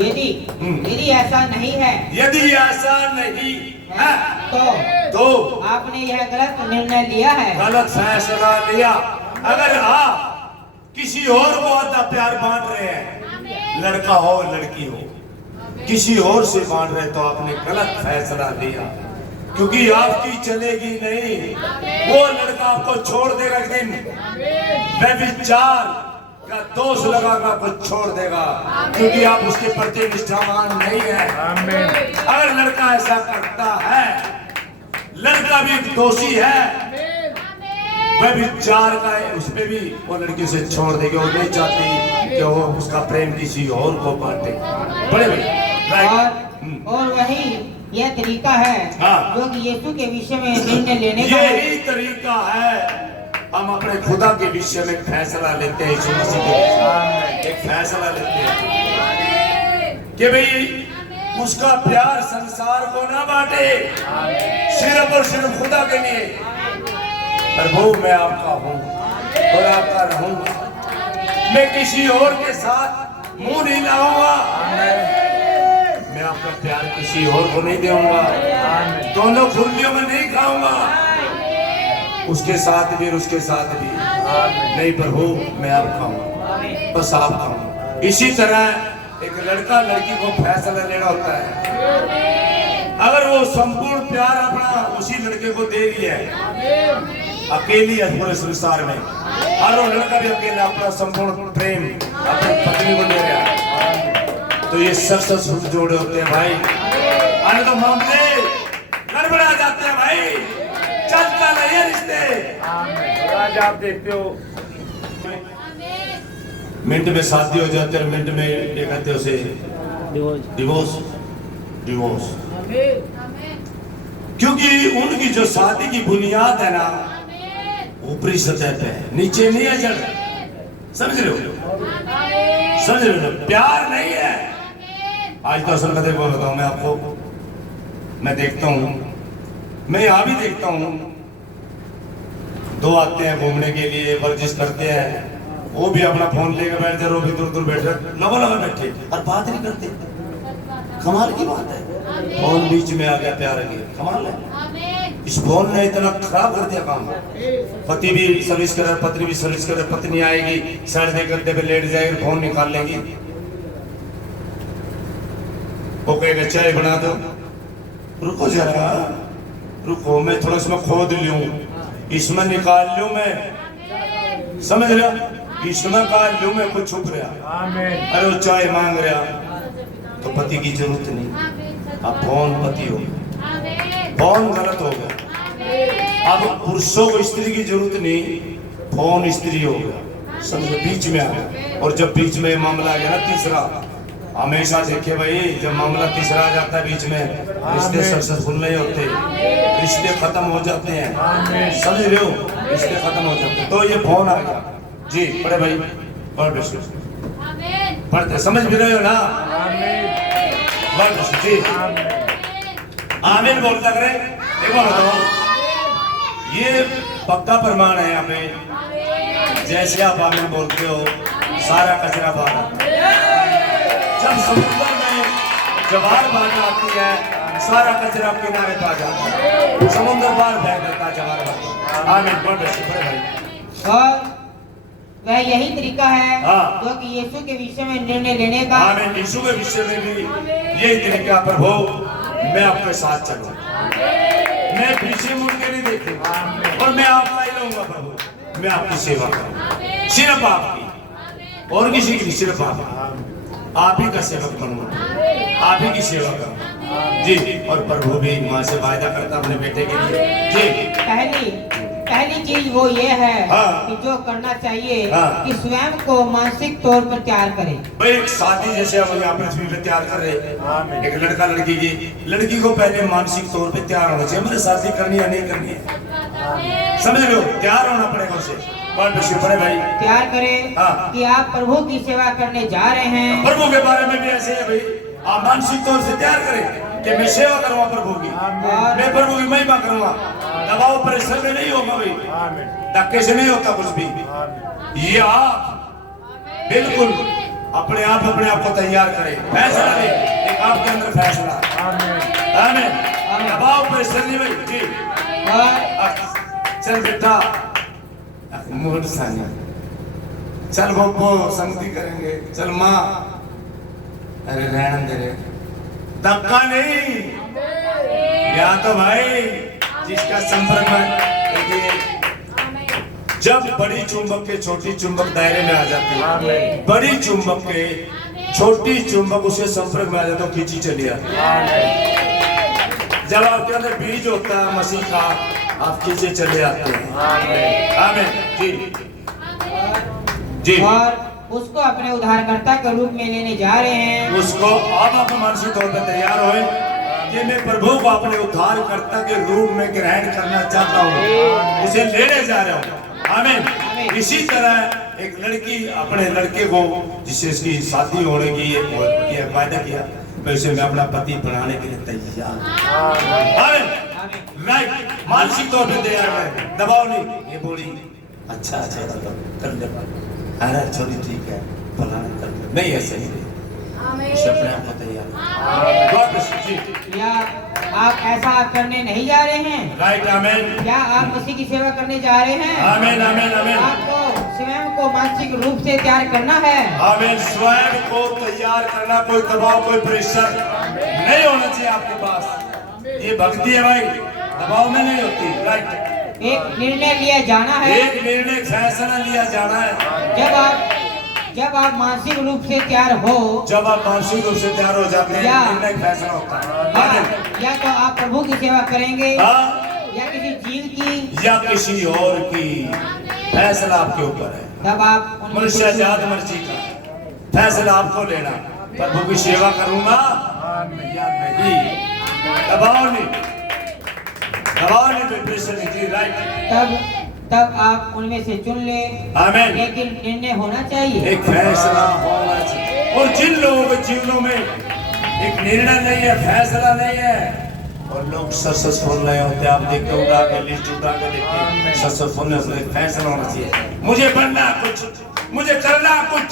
यदि ऐसा नहीं है, यदि ऐसा नहीं है तो आपने यह गलत निर्णय लिया है, गलत फैसला लिया। अगर किसी और को आधा प्यार बांट रहे हैं, लड़का हो लड़की हो, किसी और से बांट रहे तो आपने गलत फैसला लिया, क्योंकि आपकी चलेगी नहीं। वो लड़का आपको छोड़ देगा एक दिन, व्यभिचार का दोष लगाकर आपको छोड़ देगा, क्योंकि आप उसके प्रति निष्ठावान नहीं है। अगर लड़का ऐसा करता है, लड़का भी दोषी है, व्यभिचार का है, उसमें भी वो लड़की से छोड़ देगी, वो नहीं चाहती कि वो उसका प्रेम किसी और को बांटे। बड़े भाई और वही यह तरीका है जो कि यीशु के विषय में निर्णय लेने का, यही तरीका है हम अपने खुदा के विषय में फैसला लेते हैं, यीशु मसीह के एक फैसला लेते हैं। कि भाई उसका प्यार संसार को ना बांटे, सिर्फ और सिर्फ खुदा के लिए। प्रभु मैं आपका हूँ और आपका रहूंगा, मैं किसी और के साथ मुंह नहीं लाऊंगा, मैं आपका प्यार किसी और को नहीं दूंगा, दोनों खुर्लियों में नहीं खाऊंगा, उसके साथ भी और उसके साथ भी नहीं। प्रभु मैं आपका हूँ, बस आपका हूँ। इसी तरह एक लड़का लड़की को फैसला लेना होता है। अगर वो संपूर्ण प्यार अपना उसी लड़के को दे रही है, अकेली है पूरे संसार में, और वो लड़का भी अकेला अपना संपूर्ण प्रेम अपनी पत्नी को दे रहा है, तो ये सच जोड़े होते हैं भाई। अन्य तो मामले गड़बड़ा जाते हैं भाई, चलता नहीं है रिश्ते। आज आप देखते हो मिनट में शादी हो जाती है, मिनट में ये कहते हैं उसे डिवोर्स। डिवोर्स क्योंकि उनकी जो शादी की बुनियाद है ना, ऊपरी सतह पे है, नीचे नहीं है जड़। समझ रहे हो? समझ रहे हो? प्यार नहीं है। आज तो असल में देखो, बताऊं मैं आपको, मैं देखता हूं, मैं यहाँ भी देखता हूं, दो आते हैं घूमने के लिए, वर्जिश करते हैं, वो भी अपना फोन लेकर बैठ जाए, वो भी दूर दूर बैठे, लगा लगा बैठे और बात नहीं करते। कमाल की बात है, फोन बीच में आ गया प्यार के, कमाल है। इस फोन ने इतना खराब कर दिया काम। पति भी सर्विस करे, पत्नी भी सर्विस करे, पत्नी आएगी साइड दे गद्दे पे लेट जाएगी, फोन निकाल लेगी, वो कहेगा चाय बना दो, रुको जरा रुको, मैं थोड़ा इसमें खोद लूं, इसमें निकाल लूं मैं, समझ रहा, इसमें निकाल लूं मैं, कुछ छुप रहा। अरे वो चाय मांग रहा, तो पति की जरूरत नहीं, अब फोन पति हो गया, फोन गलत हो गया। अब पुरुषों को स्त्री की जरूरत नहीं, फोन स्त्री हो गया, समझो, बीच में आ गया। और जब बीच में मामला आ गया ना तीसरा, हमेशा देखे भाई, जब मामला तीसरा आ जाता है बीच में, रिश्ते सक्सेसफुल नहीं होते, रिश्ते खत्म हो जाते हैं। समझ रहे हो? रिश्ते खत्म हो जाते हैं। तो ये फोन आ गया जी, बड़े भाई पढ़ते, समझ भी रहे हो ना? जी आमीन बोलता करे। एक बार बताओ, ये पक्का प्रमाण है यहाँ पे, जैसे आप आमीन बोलते हो सारा कचरा बाहर। जब समुद्र में ज्वार बाढ़ आती है, सारा कचरा किनारे पे आ जाता है, समुद्र बाहर फेंक देता है ज्वार बाढ़। आमीन बोल रहे भाई। और वह यही तरीका है हाँ। जो कि यीशु के विषय में निर्णय लेने का। आमीन। यीशु के विषय में भी यही तरीका, प्रभु मैं आपके साथ चलूं, मैं पीछे मुड़ के नहीं देखूंगा, और मैं आपका ही रहूंगा प्रभु, मैं आपकी सेवा करूंगा, सिर्फ आपकी और किसी की, सिर्फ आप ही का सेवक बनूंगा, आप ही की सेवा करूंगा जी। और प्रभु भी माँ से वायदा करता अपने बेटे के लिए जी। पहली चीज वो ये है हाँ। कि जो करना चाहिए हाँ। कि स्वयं को मानसिक तौर पर तैयार करें। भाई एक शादी जैसे हम यहाँ पृथ्वी पे तैयार कर रहे, एक लड़का लड़की की, लड़की को पहले मानसिक तौर पे तैयार होना चाहिए, मुझे शादी करनी है नहीं करनी है, समझ लो, तैयार होना पड़ेगा उसे। बड़े भाई तैयार करें हाँ। कि आप प्रभु की सेवा करने जा रहे हैं। प्रभु के बारे में भी ऐसे है भाई, आप मानसिक तौर से तैयार करें कि मैं सेवा करूंगा प्रभु की, मैं प्रभु की महिमा करूंगा, दबाव प्रेशर में नहीं होगा भाई, धक्के से नहीं होता कुछ भी। ये आप बिल्कुल अपने आप को तैयार करें, फैसला ले, एक आपके अंदर फैसला, आमीन। दबाव प्रेशर नहीं भाई जी। चल बेटा मूड सानिया, चल बब्बो संगति करेंगे, चल माँ, अरे रहने दे रे, धक्का नहीं, या तो भाई जिसका संपर्क में। देखिए जब बड़ी चुंबक के छोटी चुंबक दायरे में आ जाती है, बड़ी चुंबक के छोटी चुंबक उसके संपर्क में आ जाता है, तो खींची चली आती है। जब आपके अंदर बीज होता है मसीह का, आप खींचे चले आते हैं। आमीन जी जी। और उसको अपने उद्धारकर्ता के रूप में लेने जा रहे हैं। उसको अब आप मानसिक तौर पर तैयार होए कि मैं प्रभु को अपने उद्धारकर्ता के रूप में ग्रहण करना चाहता हूँ, उसे लेने जा रहा हूँ। आमीन। इसी तरह एक लड़की अपने लड़के को जिससे इसकी शादी होने की ये वायदा किया, मैं उसे मैं अपना पति बनाने के लिए तैयार। राइट, मानसिक तौर पे तैयार है, दबाव नहीं। ये बोली अच्छा अच्छा कर ले, अरे छोड़ी ठीक है, फलाना कर ले, नहीं ऐसे नहीं, उसे अपने आप को तैयार। God bless you. या आप ऐसा करने नहीं जा रहे हैं? राइट, आमीन। क्या आप मसीह की सेवा करने जा रहे हैं? आमीन आमीन आमीन। आपको स्वयं को मानसिक रूप से तैयार करना है। आमीन, स्वयं को तैयार करना, कोई दबाव कोई प्रेशर नहीं होना चाहिए आपके पास। ये भक्ति है भाई, दबाव में नहीं होती। राइट, एक निर्णय लिया जाना है, एक निर्णय फैसला लिया जाना है। जब आप मानसिक रूप से तैयार हो, जब आप मानसिक रूप से तैयार हो जाते हैं, या- निर्णय फैसला होता है। या तो आप प्रभु की सेवा करेंगे हाँ, या किसी जीव की, या किसी और की, फैसला आपके ऊपर है। तब आप उनकी मनुष्य आजाद मर्जी का फैसला आपको लेना। प्रभु की सेवा करूंगा या नहीं, दबाव नहीं, दबाव नहीं, प्रेशर नहीं। राइट, तब आप उनमें से चुन ले, आमीन। लेकिन निर्णय होना चाहिए। एक फैसला होना चाहिए। और जिन लोगों के जीवनों में एक निर्णय नहीं है, फैसला नहीं है, और लोग सक्सेसफुल नहीं होते, आप देखते उठा के लिस्ट उठा के देखते सक्सेसफुल नहीं होते। फैसला होना चाहिए, मुझे बनना कुछ, मुझे करना कुछ,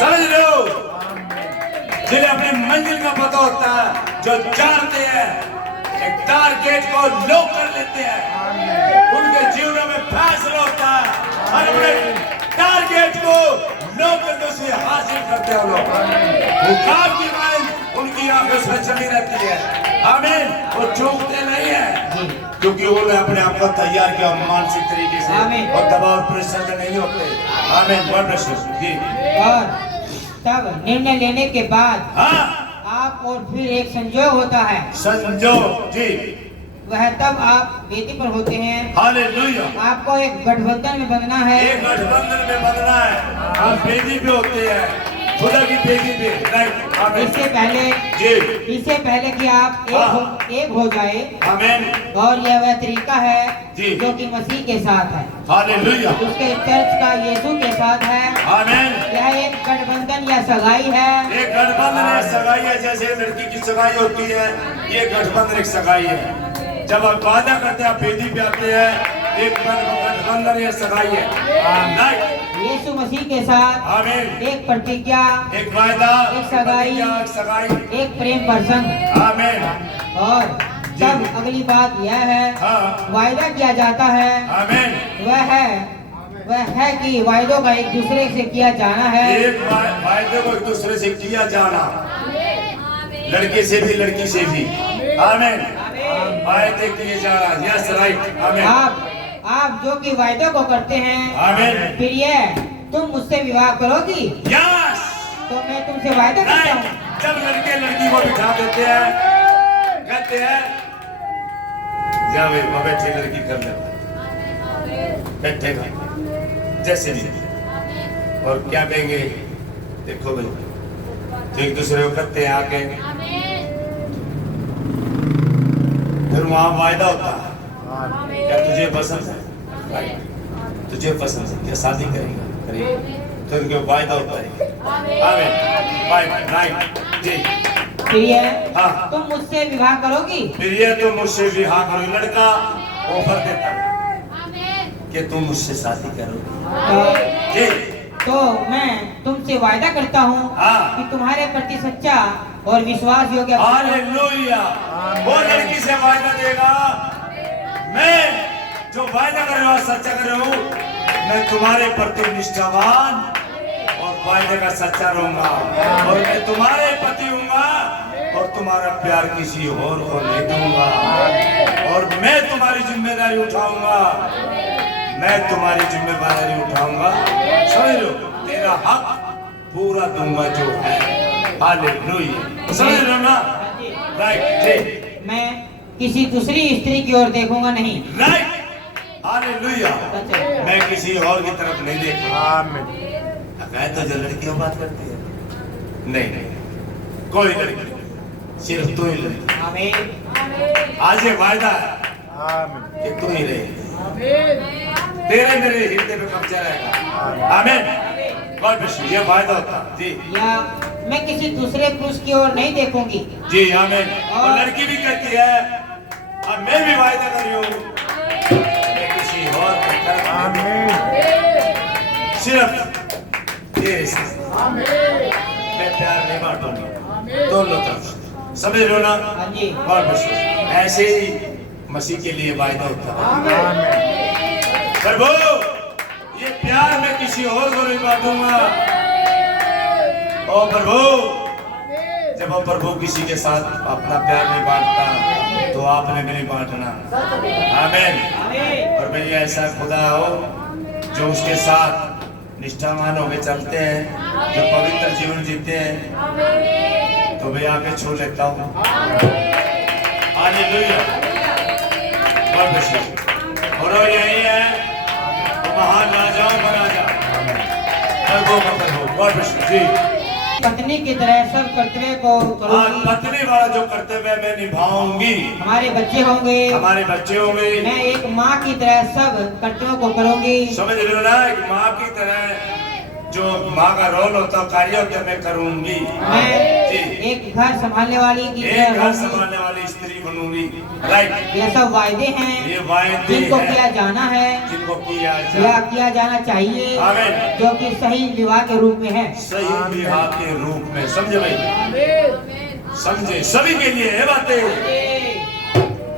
समझ रहे हो? जिन्हें अपनी मंजिल का पता होता है, जो जानते हैं, एक टारगेट को लॉक कर लेते हैं, उनके जीवन में फैसला होता है और अपने टारगेट को लॉक करके उसे हासिल करते हैं लोग। मुकाम की माइंड उनकी आंखों से चली रहती है। आमीन, वो चूकते नहीं है, क्योंकि उन्होंने अपने आप को तैयार किया मानसिक तरीके से, और दबाव प्रेशर से नहीं होते। आमीन, गॉड ब्लेस यू जी। और तब निर्णय लेने के बाद हाँ, आप और फिर एक संजोग होता है, संजोग जी, वह तब आप वेदी पर होते हैं। हालेलुया। आपको एक गठबंधन में बंधना है। एक गठबंधन में बंधना है, आप वेदी पे होते हैं, खुदा की वेदी पे। राइट, आमीन जी। इससे पहले कि आप एक हो जाए, आमीन और यह वह तरीका है जी, जो कि मसीह के साथ है, हालेलुया, उसके चर्च का यीशु के साथ है। आमीन। यह एक गठबंधन या सगाई है। एक गठबंधन है, सगाई है, जैसे लड़की की सगाई होती है, ये गठबंधन एक सगाई है। जब आप वादा करते हैं, आप वेदी पे आते हैं, एक गठबंधन या सगाई है। राइट, यीशु मसीह के साथ आमीन। एक प्रतिज्ञा, एक वायदा, एक सगाई, एक सगाई, एक प्रेम प्रसंग। आमीन। और तब अगली बात यह है, हाँ, वायदा किया जाता है, आमीन। वह है कि वायदों का एक दूसरे से किया जाना है। एक वायदे को एक दूसरे से किया जाना, लड़के से भी लड़की से भी। आमीन, वायदे किए जाना। यस, राइट, आमीन। आप जो कि वायदे को करते हैं, आमीन। प्रिय, तुम मुझसे विवाह करोगी, यस, तो मैं तुमसे वायदा करता हूँ। जब लड़के लड़की को बिठा देते हैं, कहते हैं जा भाई, बैठे लड़की कर ले, बैठेगा जैसे भी, और क्या कहेंगे, देखो भाई, तो एक दूसरे को कहते हैं आके, फिर वहां वायदा होता है, क्या तुझे पसंद है, तुझे पसंद है, क्या शादी करेगा, करेगा, तो उनके वायदा होता है। आमीन, बाय, राइट जी। प्रिय, हाँ, तुम मुझसे विवाह करोगी, फिर ये तो मुझसे विवाह करो। लड़का ऑफर देता है कि तुम मुझसे शादी करोगी जी, तो मैं तुमसे वायदा करता हूँ हाँ, कि तुम्हारे प्रति सच्चा और विश्वास योग्य। हालेलुया। वो लड़की से वायदा देगा, मैं जो वायदा कर रहा हूँ, सच्चा कर रहा हूँ, मैं तुम्हारे प्रति निष्ठावान और वायदे का सच्चा रहूंगा, और मैं तुम्हारे पति हूँगा, और तुम्हारा प्यार किसी और को नहीं दूंगा, और मैं तुम्हारी जिम्मेदारी उठाऊंगा, मैं तुम्हारी जिम्मेदारी उठाऊंगा, समझ लो, तेरा हक पूरा दूंगा जो है। हालेलुया, समझ लो ना? राइट जी। मैं किसी दूसरी स्त्री की ओर देखूंगा नहीं। Right, hallelujah. मैं किसी और की तरफ नहीं देखूंगा। तो जो लड़कियों बात करती है, नहीं, कोई लड़की, सिर्फ तू ही लड़की। आमीन। आज ये वायदा है कि तू ही रहे। तेरे मेरे हृदय पे कब्जा रहेगा। आमीन। God bless you. ये वायदा होता है जी। या मैं किसी दूसरे पुरुष की ओर नहीं देखूंगी। जी आमीन। और लड़की भी कहती है अब मैं भी वायदा कर रही हूँ मैं किसी और की तरफ सिर्फ तेरे से मैं प्यार नहीं बांटूंगी दोनों तरफ। समझ लो ना। हाँ जी। God bless you. ऐसे ही मसीह के लिए वायदा होता है। प्रभु ये प्यार मैं किसी और को नहीं बांटूंगा। ओ प्रभु जब वो प्रभु किसी के साथ अपना प्यार नहीं बांटता तो आपने भी नहीं बांटना। आमीन। और भाई ऐसा खुदा हो जो उसके साथ निष्ठावान होकर चलते हैं जो पवित्र जीवन जीते हैं तो मैं आके छू लेता हूँ। हालेलुया। God bless you. और यही है महान राजाओं का राजा प्रभु का प्रभु। गॉड ब्लेस यू जी। पत्नी की तरह सब कर्तव्य को करूंगी। पत्नी वाला जो कर्तव्य मैं निभाऊंगी। हमारे बच्चे होंगे। हमारे बच्चे होंगे। मैं एक माँ की तरह सब कर्तव्यों को करूंगी। समझ लो ना एक माँ की तरह जो माँ का रोल होता है कार्य होता है मैं करूंगी। मैं जी। एक घर संभालने वाली की एक तरह घर होंगी। संभालने वाली स्त्री बनूंगी। राइट। ये सब वायदे हैं ये वायदे जिनको हैं किया जाना है जिनको किया या जाए किया जाना चाहिए आमीन। जो कि सही विवाह के रूप में है। सही विवाह के रूप में। समझे भाई। समझे सभी के लिए है बातें।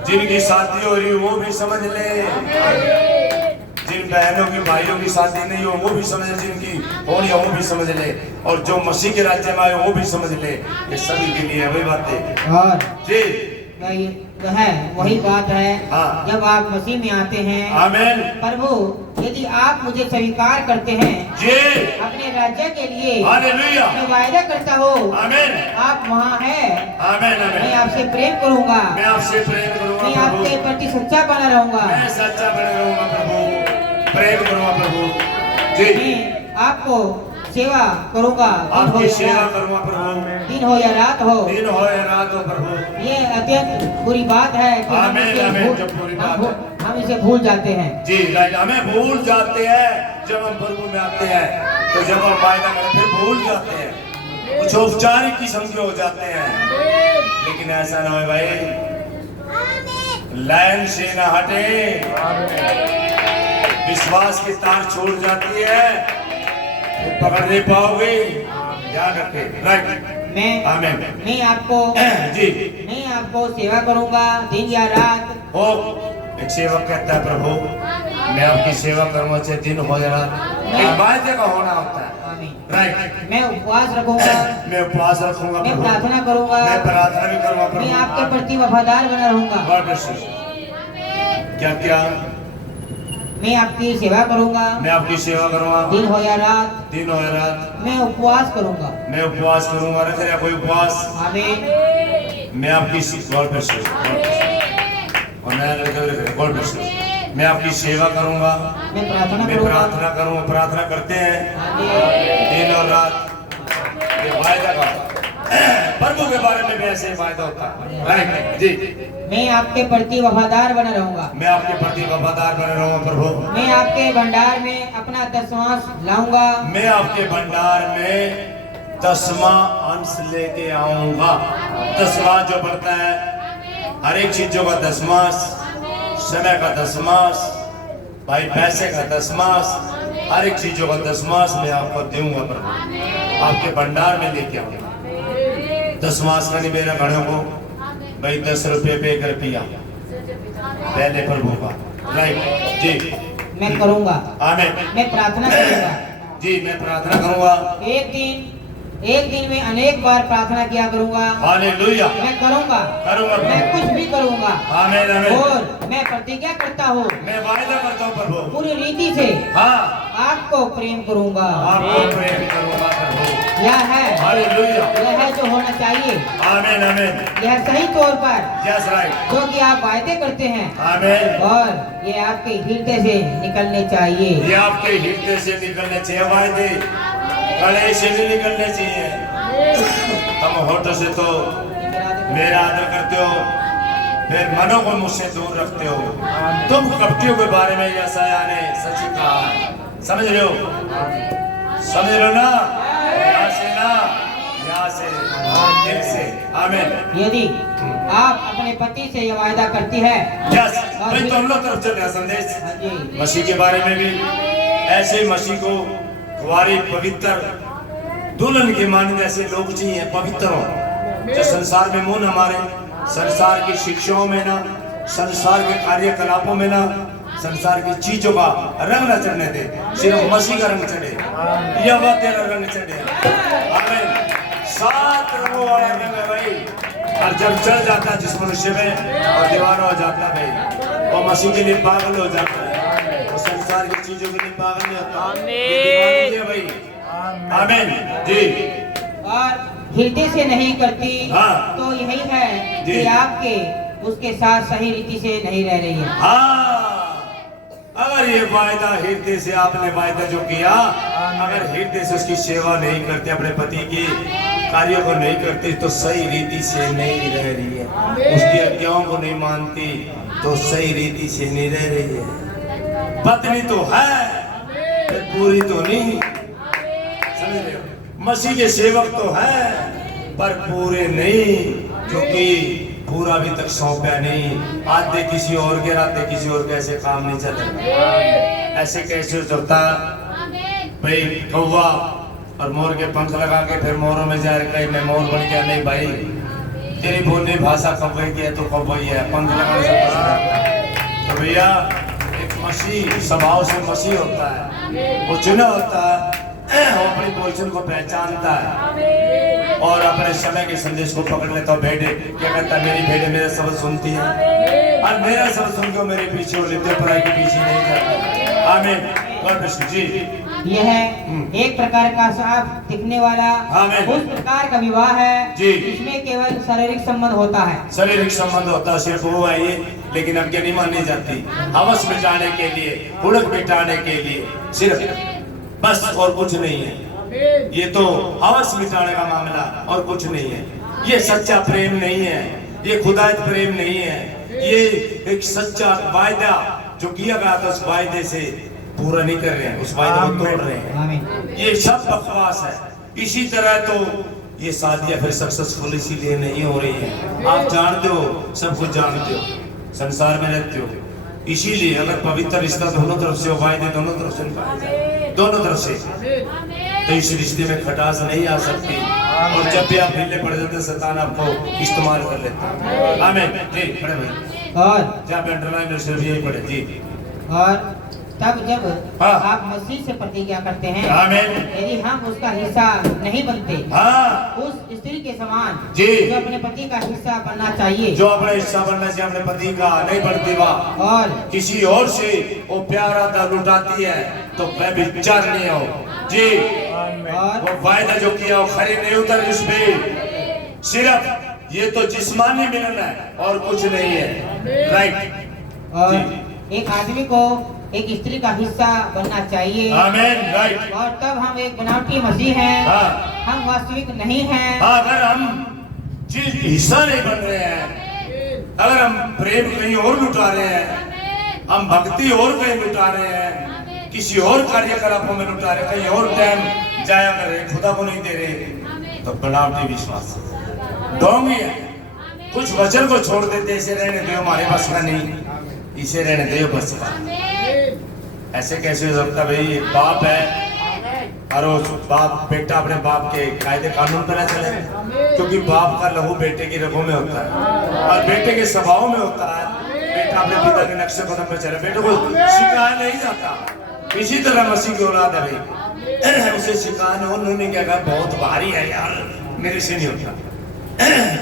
जिनकी शादी हो रही वो भी समझ ले। जिन बहनों की भाइयों की शादी नहीं हो वो भी समझ ले। जिनकी होनी हो वो भी समझ ले। और जो मसीह के राज्य में आए वो भी समझ ले। ये सभी के लिए है वही बातें और जी। वही बात है। हाँ। जब आप मसीह में आते हैं आमीन। प्रभु यदि आप मुझे स्वीकार करते हैं जी। अपने राज्य के लिए हालेलुया। मैं वायदा करता हूँ आमीन। आप वहाँ है। आमीन। मैं आमीन। आपसे प्रेम करूँगा। मैं आपसे प्रेम करूंगा मैं प्रभु। आपके प्रति सच्चा बना रहूंगा। मैं सच्चा बने रहूंगा प्रभु। प्रेम करूंगा प्रभु जी। मैं आपको सेवा करूंगा आपकी सेवा करूंगा प्रभु। दिन हो या रात हो। दिन हो या रात हो प्रभु। ये अत्यंत बुरी बात है कि हम आमीन, इसे आमीन, भूल- जब बुरी बात हम भूल- हम इसे भूल जाते हैं। जी राइट। हमें भूल जाते हैं जब हम प्रभु में आते हैं तो जब हम वायदा करते फिर भूल जाते हैं कुछ औपचारिक किस्म के हो जाते हैं। लेकिन ऐसा ना हो भाई लाइन से ना हटे। विश्वास की तार छूट जाती है तो पकड़ नहीं पाओगे। ध्यान रखे। राइट। मैं आमीन। मैं आपको जी। मैं आपको सेवा करूंगा दिन या रात। हो एक सेवक कहता है प्रभु मैं आपकी सेवा करूंगा चाहे दिन हो या रात। एक वायदे का होना होता है। आमीन। राइट। मैं उपवास रखूंगा। मैं उपवास रखूंगा मैं प्रभु। प्रार्थना करूंगा। मैं प्रार्थना भी करूंगा मैं आपके प्रभु। प्रति वफादार बना रहूंगा। God bless you. क्या क्या मैं आपकी सेवा करूंगा मैं आपकी सेवा करूंगा दिन हो या रात। दिन हो या रात। मैं उपवास करूंगा। मैं उपवास करूंगा। रख रहा कोई उपवास। आमीन। मैं आपकी गॉड ब्लेस यू। और गॉड ब्लेस यू। मैं आपकी सेवा करूंगा। मैं प्रार्थना मैं करूंगा। प्रार्थना करूंगा। प्रार्थना करते हैं आमीन। दिन और रात। ये वायदा का प्रभु के बारे में भी ऐसे वायदा होता है। राइट जी। मैं आपके प्रति वफादार बना रहूंगा। मैं आपके प्रति वफादार बने रहूंगा प्रभु। मैं आपके भंडार में अपना दसवांश लाऊंगा। मैं आपके भंडार में 10वां अंश लेके आऊंगा। 10वां जो बढ़ता है हर एक चीजों का 10वां, समय का 10वां, भाई पैसे का 10वां, हर एक चीजों का 10वां मैं आपको दूंगा प्रभु। आपके भंडार में लेके आऊंगा। 10वां का नहीं मेरा घड़ों को भाई 10 रुपये पे 1 रुपया पहले प्रभु का। राइट जी। मैं करूंगा। आमीन। मैं प्रार्थना करूंगा। जी मैं प्रार्थना करूंगा। एक दिन में अनेक बार प्रार्थना किया करूंगा। हालेलुया। मैं करूंगा। करूंगा मैं प्रभु। कुछ भी करूंगा। आमीन। आमीन। और मैं प्रतिज्ञा करता हूँ मैं वायदा करता हूँ प्रभु। पूरी रीति से हाँ आपको प्रेम करूंगा। आपको प्रेम करूंगा प्रभु। यह है हालेलुया। जो होना चाहिए। आमीन। आमीन। यह सही तौर पर यस राइट। जो कि आप वायदे करते हैं आमीन। और ये आपके हृदय से निकलने चाहिए। ये आपके हृदय से निकलने चाहिए। वायदे गले से नहीं निकलने चाहिए। तुम होठों से तो मेरा आदर करते हो फिर मनों को मुझसे दूर रखते हो। तुम कपटियों के बारे में यशायाह ने सच कहा है। समझ रहे हो? समझ रहे हो ना? यहाँ से ना, यहाँ से, दिल से। आमीन। यदि आप अपने पति से यह वायदा करती है, यस, भाई तो हम लोग तरफ चल रहा संदेश हाँ जी, मसीह के बारे में भी। ऐसे मसीह को कुंवारी पवित्र दुल्हन के माने ऐसे लोग चाहिए, पवित्र हो, जो संसार में मुंह न मारे, संसार की शिक्षाओं में ना, संसार के कार्यकलापों में ना, संसार की चीजों का रंग न चढ़ने दे, सिर्फ मसीह का रंग चढ़े। यह वह तेरा रंग चढ़े। आमीन। 7 रंगों वाला रंग है भाई, और जब चढ़ जाता है जिस मनुष्य में और दीवाना हो जाता है भाई, वो मसीह के लिए पागल हो जाता है, वो संसार की चीजों के लिए पागल नहीं होता। ये दीवानी है भाई। आमीन जी। और हृदय से नहीं करती, हाँ। तो यही है जी। कि आपके उसके साथ सही रीति से नहीं रह रही है। हाँ, अगर ये वायदा हृदय से आपने वायदा जो किया, अगर हृदय से उसकी सेवा नहीं करते, अपने पति की कार्यों को नहीं करती, तो सही रीति से नहीं रह रही है। उसकी आज्ञाओं को नहीं मानती, तो सही रीति से नहीं रह रही है। पत्नी तो है, पर पूरी तो नहीं। समझ रहे हो? मसीह के सेवक तो है, पर पूरे नहीं, क्योंकि पूरा अभी तक सौंपा नहीं। आधे किसी और के, आधे किसी और के, ऐसे काम नहीं चलता। ऐसे कैसे चलता भाई? कौवा और मोर के पंख लगा के फिर मोरों में जा रहे, मैं मोर बन गया। नहीं भाई, तेरी बोलने भाषा कौवे की है तो कौवा ही है, पंख लगाने से तो भैया एक मसीह स्वभाव से मसीह होता है, वो चुना होता है, वो अपनी पोजीशन को पहचानता है और अपने समय के संदेश को पकड़ लेता है। भेड़े क्या कहता है? मेरी भेड़े मेरा शब्द सुनती है और मेरा शब्द सुन के मेरे पीछे, वो लिप्त पराई के पीछे नहीं करता। आमीन। गॉड ब्लेस यू जी। यह एक प्रकार का साफ दिखने वाला आमीन। उस प्रकार का विवाह है जी। जिसमें केवल शारीरिक संबंध होता है। शारीरिक संबंध होता है, सिर्फ वो है ये, लेकिन अब क्या नहीं मानी जाती। हवस मिटाने के लिए, उड़क मिटाने के लिए, सिर्फ बस, और कुछ नहीं है। ये तो हवस मिटाने का मामला और कुछ नहीं है। ये सच्चा प्रेम नहीं है, ये खुदायत प्रेम नहीं है, ये एक सच्चा वायदा जो किया गया था, उस वायदे से पूरा नहीं कर रहे हैं, उस वायदे को तोड़ रहे हैं। आमीन। ये सब बकवास है। इसी तरह तो ये शादियां फिर सक्सेसफुल इसीलिए नहीं हो रही है। आप जानते हो, सब कुछ जानते हो, संसार में रहते हो, इसीलिए अगर पवित्र रिश्ता दोनों तरफ से हो, वायदे दोनों तरफ से निभाए जाए, दोनों तरफ से, तो इस रिश्ते में खटास नहीं आ सकती। और जब भी आप ढीले पड़ जाते, शैतान आपको इस्तेमाल कर लेता है। आमीन जी। पढ़े भाई, और जहाँ पे अंडरलाइन सिर्फ यही पढ़े जी। और तब जब हाँ। आप मसीह से प्रतिज्ञा करते हैं, आमीन। यदि हम उसका हिस्सा नहीं बनते, हाँ उस स्त्री के समान जी। जो अपने पति का हिस्सा बनना चाहिए, जो अपना हिस्सा बनना चाहिए अपने पति का, नहीं बनती वाह, और किसी और से वो प्यार आता लुटाती है, तो मैं विचार नहीं हो जी। और वो वायदा जो किया वो खरी नहीं उतर उस पे, सिर्फ ये तो जिस्मानी मिलन है और कुछ नहीं है। राइट। और जी। एक आदमी को एक स्त्री का हिस्सा बनना चाहिए। आमीन। राइट। और तब हम एक बनावटी मसीह हैं, हाँ। हम वास्तविक नहीं हैं। हाँ, अगर हम चीज हिस्सा नहीं बन रहे हैं, अगर हम प्रेम कहीं और लुटा रहे हैं, हम भक्ति और कहीं लुटा रहे हैं, किसी और कार्यकलापों में लुटा रहे हैं, कहीं और टाइम जाया कर रहे हैं, खुदा को नहीं दे रहे, तो बनावटी विश्वास ढोंगी है। कुछ वचन को छोड़ देते, इसे रहने दो, हमारे बस का नहीं, इसे रहने दो बस का। ऐसे कैसे हो सकता भाई? एक बाप है और उस बाप बेटा अपने बाप के कायदे कानून पर न चले, क्योंकि बाप का लहू बेटे की रगों में होता है और बेटे के स्वभाव में होता है। बेटा अपने पिता के नक्शे कदम पर चले, बेटे को सिखाया नहीं जाता। इसी तरह मसीह की औलाद है भाई, उसे सिखाना उन्होंने क्या कहा, बहुत भारी है यार, मेरे से नहीं होता,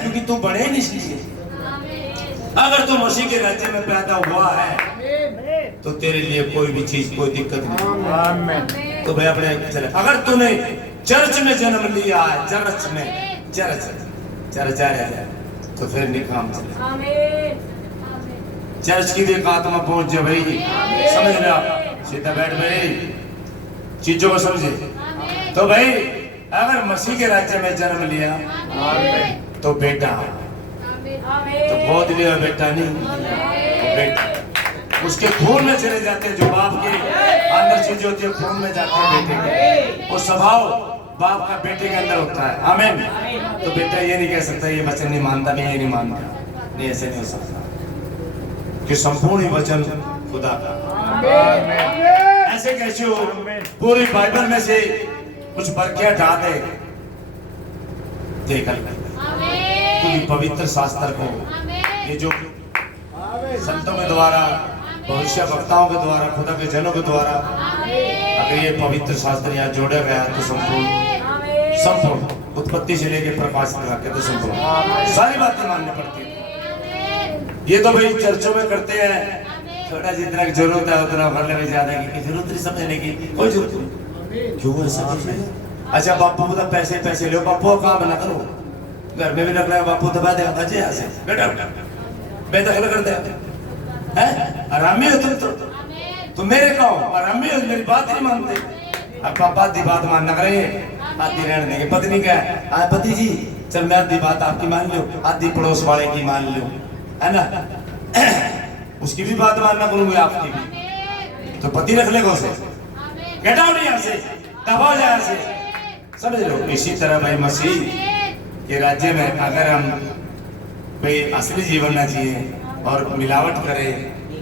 क्योंकि तू बढ़े नहीं इसलिए। अगर तू मसीह के राज्य में पैदा हुआ है तो तेरे लिए कोई भी चीज, कोई दिक्कत नहीं। तो भाई अपने चले। अगर तूने चर्च में जन्म लिया है, चर्च में, चर्च है, तो फिर नहीं काम चले। चर्च की भी एक आत्मा पहुंच जाए भाई, समझ रहे आप? सीधा बैठ भाई, चीजों को समझे। तो भाई अगर मसीह के राज्य में जन्म लिया तो बेटा, तो गोद लिया बेटा नहीं, बेटा उसके खून में चले जाते हैं। जो बाप के अंदर चीज होती है खून में जाती है बेटे के, वो स्वभाव बाप का बेटे के अंदर होता है। आमीन। तो बेटा ये नहीं कह सकता ये वचन नहीं मानता, मैं ये नहीं मानता, नहीं, ऐसे नहीं हो सकता कि संपूर्ण वचन खुदा का। ऐसे कैसे हो? पूरी बाइबल में से कुछ बरकियां ढा दे देखल, क्योंकि पवित्र शास्त्र को ये जो संतों के द्वारा, भविष्य वक्ताओं के द्वारा, खुदा के जनों के द्वारा अगर ये पवित्र शास्त्र यहाँ जोड़ा गया तो संपूर्ण उत्पत्ति से लेकर प्रकाश तक तो संपूर्ण सारी बातें माननी पड़ती है। ये तो भाई चर्चों में करते हैं, थोड़ा जितना की जरूरत है उतना भर लेने ज्यादा की जरूरत नहीं, समझने की कोई जरूरत नहीं। क्यों ऐसा कैसे? अच्छा बापू को तो पैसे पैसे लो, बापू का काम ना करो, घर में भी लग रहा है बापू दबा देगा बच्चे यहाँ से बेटा बेदखल कर दे हैं। आरामी हो तुम मेरे कहो आरामी हो, मेरी बात नहीं मानते। अब पापा आधी बात मानना करेंगे, आधी रहने देंगे। पत्नी क्या है, पति जी चल मैं आधी बात आपकी मान लो, आधी पड़ोस वाले की मान लो, है ना, उसकी भी बात मानना करूंगी आपकी भी, तो पति रख लेगा उसे, गेट आउट यहाँ से, दबाओ यहाँ से, समझ लो। इसी तरह भाई मसीह के राज्य में अगर हम भाई असली जीवन ना जिए और मिलावट करें,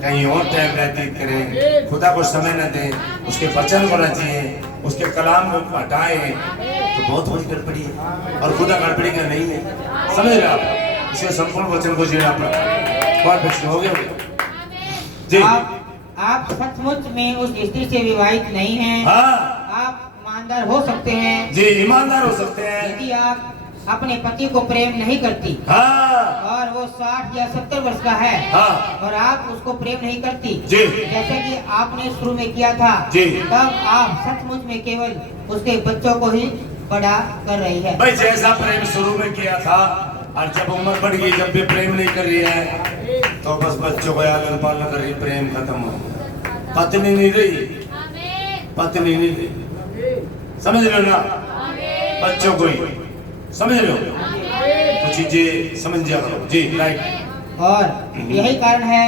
कहीं और टाइम व्यतीत करें, खुदा को समय न दें, उसके वचन को न जिए, उसके कलाम को हटाएं, तो बहुत बड़ी गड़बड़ी है और खुदा गड़बड़ी का नहीं है, समझ रहे आप। इसके संपूर्ण वचन को जीना पड़ता। बहुत अच्छा हो गया जी। आप सचमुच में उस स्त्री से विवाहित नहीं हैं। हाँ, आप ईमानदार हो सकते हैं जी, ईमानदार हो सकते हैं यदि आप अपने पति को प्रेम नहीं करती। हाँ, और वो 60 या 70 वर्ष का है। हाँ, और आप उसको प्रेम नहीं करती जी, जैसे कि आपने शुरू में किया था जी, तब आप सचमुच में केवल उसके बच्चों को ही बड़ा कर रही है। भाई जैसा प्रेम शुरू में किया था और जब उम्र बढ़ गई, जब भी प्रेम नहीं कर रही है तो बस बच्चों को लालन पालन कर रही, प्रेम खत्म हो गया, पत्नी नहीं रही, पत्नी नहीं रही, समझ लो ना, बच्चों को ही समझ लो, तो चीजें समझ जा करो जी। राइट। और यही कारण है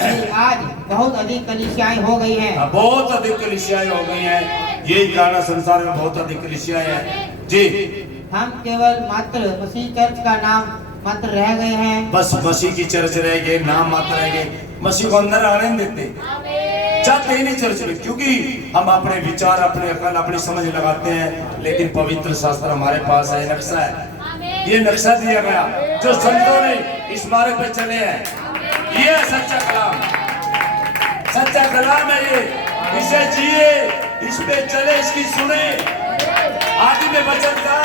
कि आज बहुत अधिक कलीसियाएं हो गई हैं। बहुत अधिक कलीसियाएं हो गई हैं, यही कारण संसार में बहुत अधिक कलीसियाएं हैं जी। हम केवल मात्र मसीह चर्च का नाम मात्र रह गए हैं, बस मसीह की चर्च रह गए, नाम मात्र रह गए, मसीह को अंदर आने नहीं देते, चाहते ही नहीं चर्च में, क्योंकि हम अपने विचार, अपने अकल, अपनी समझ लगाते हैं, लेकिन पवित्र शास्त्र हमारे पास है, नक्शा है, ये नक्शा दिया गया जो संतों ने इस मार्ग पे चले हैं, ये सच्चा कलाम, सच्चा कलाम है ये, इसे जिए, इस पे चले, इसकी सुने। आदि में वचन था,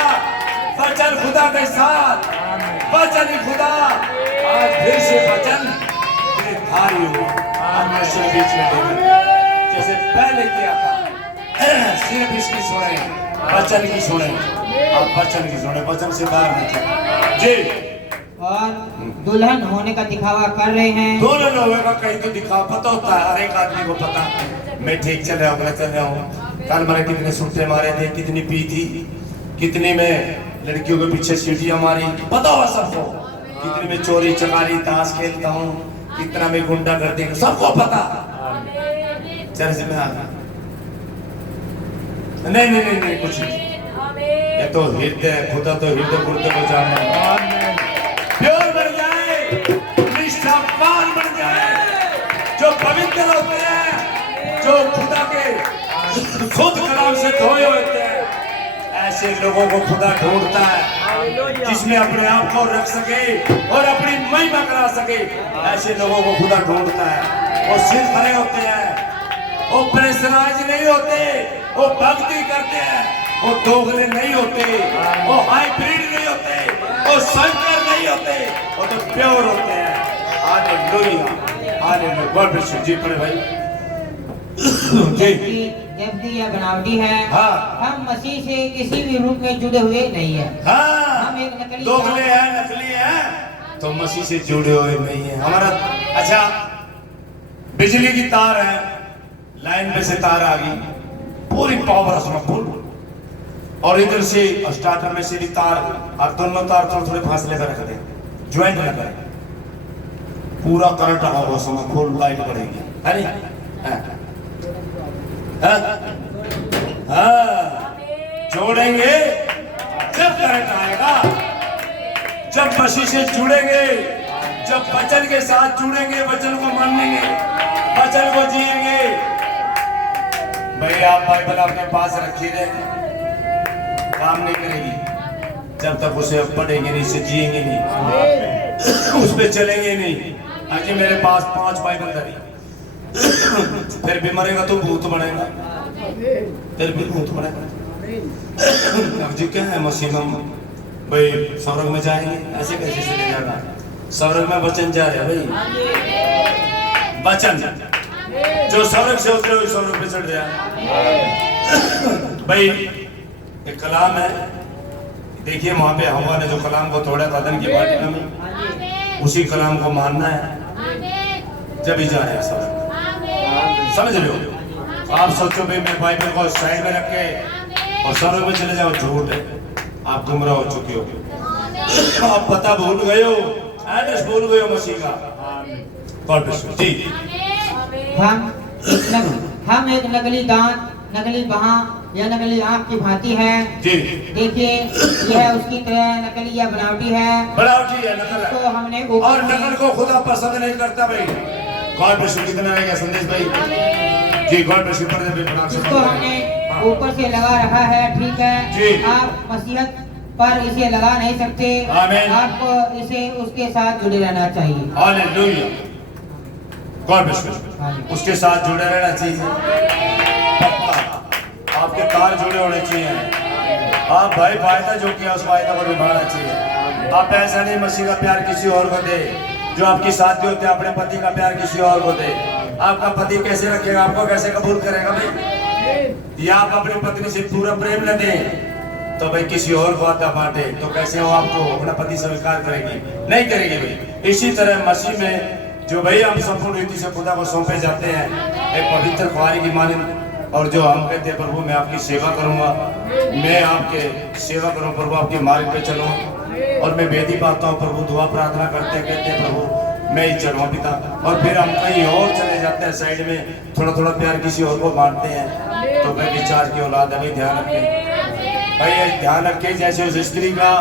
वचन खुदा के साथ, वचन खुदा, आज फिर से वचन भारी हुआ, बीच में जैसे पहले किया था, सिर्फ इसकी सुने, वचन की सुने, आप वचन की सुने, वचन से बाहर नहीं जी। और दुल्हन होने का दिखावा कर रहे हैं। दुल्हन होगा कहीं तो दिखावा पता होता है, हर एक आदमी को पता, मैं ठीक चल रहा हूँ, गलत चल रहा हूँ, कल मैंने कितने सुट्टे मारे थे, कितनी पी थी, कितनी में लड़कियों के पीछे सीढ़ियां मारी, पता होगा सबको, कितनी में चोरी चकारी ताश खेलता हूँ, कितना में गुंडा कर देगा, सबको पता। चर्च में आ नहीं नहीं नहीं नहीं कुछ नहीं, ये तो हृदय, खुदा तो हृदय गुर्दे को जाने, प्योर बन जाए, निष्ठावान बन जाए, जो पवित्र होते हैं, जो खुदा के खुद कलाम से धोए होते हैं, ऐसे लोगों को खुदा ढूंढता है, जिसमें अपने आप को रख सके और अपनी महिमा करा सके, ऐसे लोगों को खुदा ढूंढता है। वो सिर खड़े होते हैं, वो प्रेशराइज नहीं होते, वो भक्ति करते हैं, वो दोगले नहीं होते, वो हाइब्रिड नहीं होते, वो संकर नहीं होते, वो तो प्योर होते हैं। Hallelujah, hallelujah, God bless you जी। पढ़े भाई जबकि यह बनावटी है। हाँ, हम मसीह से किसी भी रूप में जुड़े हुए नहीं है। हाँ, हम एक नकली दोगले हैं, नकली हैं, तो मसीह से जुड़े हुए नहीं है हमारा। अच्छा, बिजली की तार है, लाइन में से तार आ गई, पूरी पावर उसमें फुल, और इधर से स्टार्टर में से भी तार, और दोनों तार थोड़े थोड़े फासले पर रख दे, ज्वाइंट न करें, पूरा करंट होगा, समय फुल लाइट पड़ेगी, है नहीं? हाँ, जोड़ेंगे जब करंट आएगा, जब मसीह से जुड़ेंगे, जब वचन के साथ जुड़ेंगे, वचन को मानेंगे, वचन को जिएंगे। भाई आप बाइबल अपने पास रखी रहे, काम नहीं करेगी जब तक उसे पढ़ेंगे नहीं, से जिएंगे नहीं, उस पे चलेंगे नहीं। आज मेरे पास 5 बाइबल धरी, फिर भी मरेगा तो भूत बनेगा, फिर भी भूत बनेगा। अब जी क्या है मसीह में भाई स्वर्ग में जाएंगे, ऐसे कैसे चले जाएगा? स्वर्ग में वचन जा रहे भाई, वचन जो स्वर्ग से उतरे हुए स्वर्ग पे चढ़ जाए। भाई एक कलाम है, देखिए वहां पे हवा ने जो कलाम को तोड़ा था अदन की वाटिका में, उसी कलाम को मानना है जब ही जाए स्वर्ग। समझ रहे हो? आप सोचो भाई मैं बाइबल को साइड में रख के और स्वर्ग में चले जाओ, झूठ है, आप गुमराह हो चुके हो, आप पता भूल गए हो, एड्रेस भूल गए हो मसीह का। गॉड ब्लेस यू जी। हम एक नकली दांत, नकली बाहाँ या नकली आंख की भांति है जी। देखिए यह उसकी तरह नकली या बनावटी है, बनावटी है, नकल है, तो हमने और नकल को खुदा पसंद नहीं करता भाई। God bless you. कितना रहेगा संदेश भाई जी? God bless you. इसको हमने ऊपर से लगा रखा है, ठीक है जी। आप मसीहत पर इसे लगा नहीं सकते, आमीन। आपको इसे उसके साथ जुड़े रहना चाहिए। हालेलुया। God bless you. उसके साथ जुड़े रहना चाहिए, पक्का आपके तार जुड़े होने चाहिए। आप भाई वायदा जो किया उस वायदा को निभाना चाहिए। आप ऐसा नहीं मसीह का प्यार किसी और को दे, जो आपकी साथी होते हैं अपने पति का प्यार किसी और को दे। आपका पति कैसे रखेगा, आपको कैसे कबूल करेगा भाई? या आप अपनी पत्नी से पूरा प्रेम न दें तो भाई किसी और को आता बांटे तो कैसे वो आपको अपना पति स्वीकार करेगी? नहीं करेगी भाई। इसी तरह मसीह में जो भाई हम संपूर्ण रीति से खुदा को सौंपे जाते हैं, एक पवित्र ख्वारी की मानंद, और जो हम कहते हैं प्रभु मैं आपकी सेवा करूंगा, मैं आपके सेवा करूं प्रभु, आपके मार्ग पे चलूं, और मैं वेदी पाता हूं प्रभु, दुआ प्रार्थना करते कहते हैं प्रभु मैं ही चलूं पिता, और फिर हम कहीं और चले जाते हैं साइड में, थोड़ा थोड़ा प्यार किसी और को बांटते हैं। तो मैं विचार की औलाद अभी ध्यान रखें भाई, ये ध्यान रखें जैसे उस स्त्री का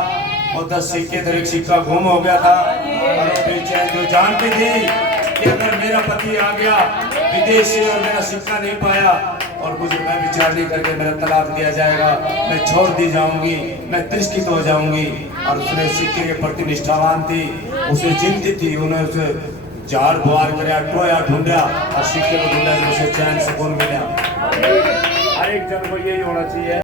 और 10 सिक्के तो एक सिक्का गुम हो गया था, और वो बेचैन जो जानती थी कि अगर मेरा पति आ गया विदेश से और मेरा सिक्का नहीं पाया और मुझे मैं विचार नहीं करके मेरा तलाक दिया जाएगा, मैं छोड़ दी जाऊंगी, मैं तिरस्कृत हो जाऊंगी। और उसने सिक्के के प्रति निष्ठावान थी, उसे चिंतित थी, उन्हें उसे झाड़ बुआर कर टोया ढूंढा और सिक्के को ढूंढा, उसे चैन सुकून मिला। हर एक जन को यही होना चाहिए।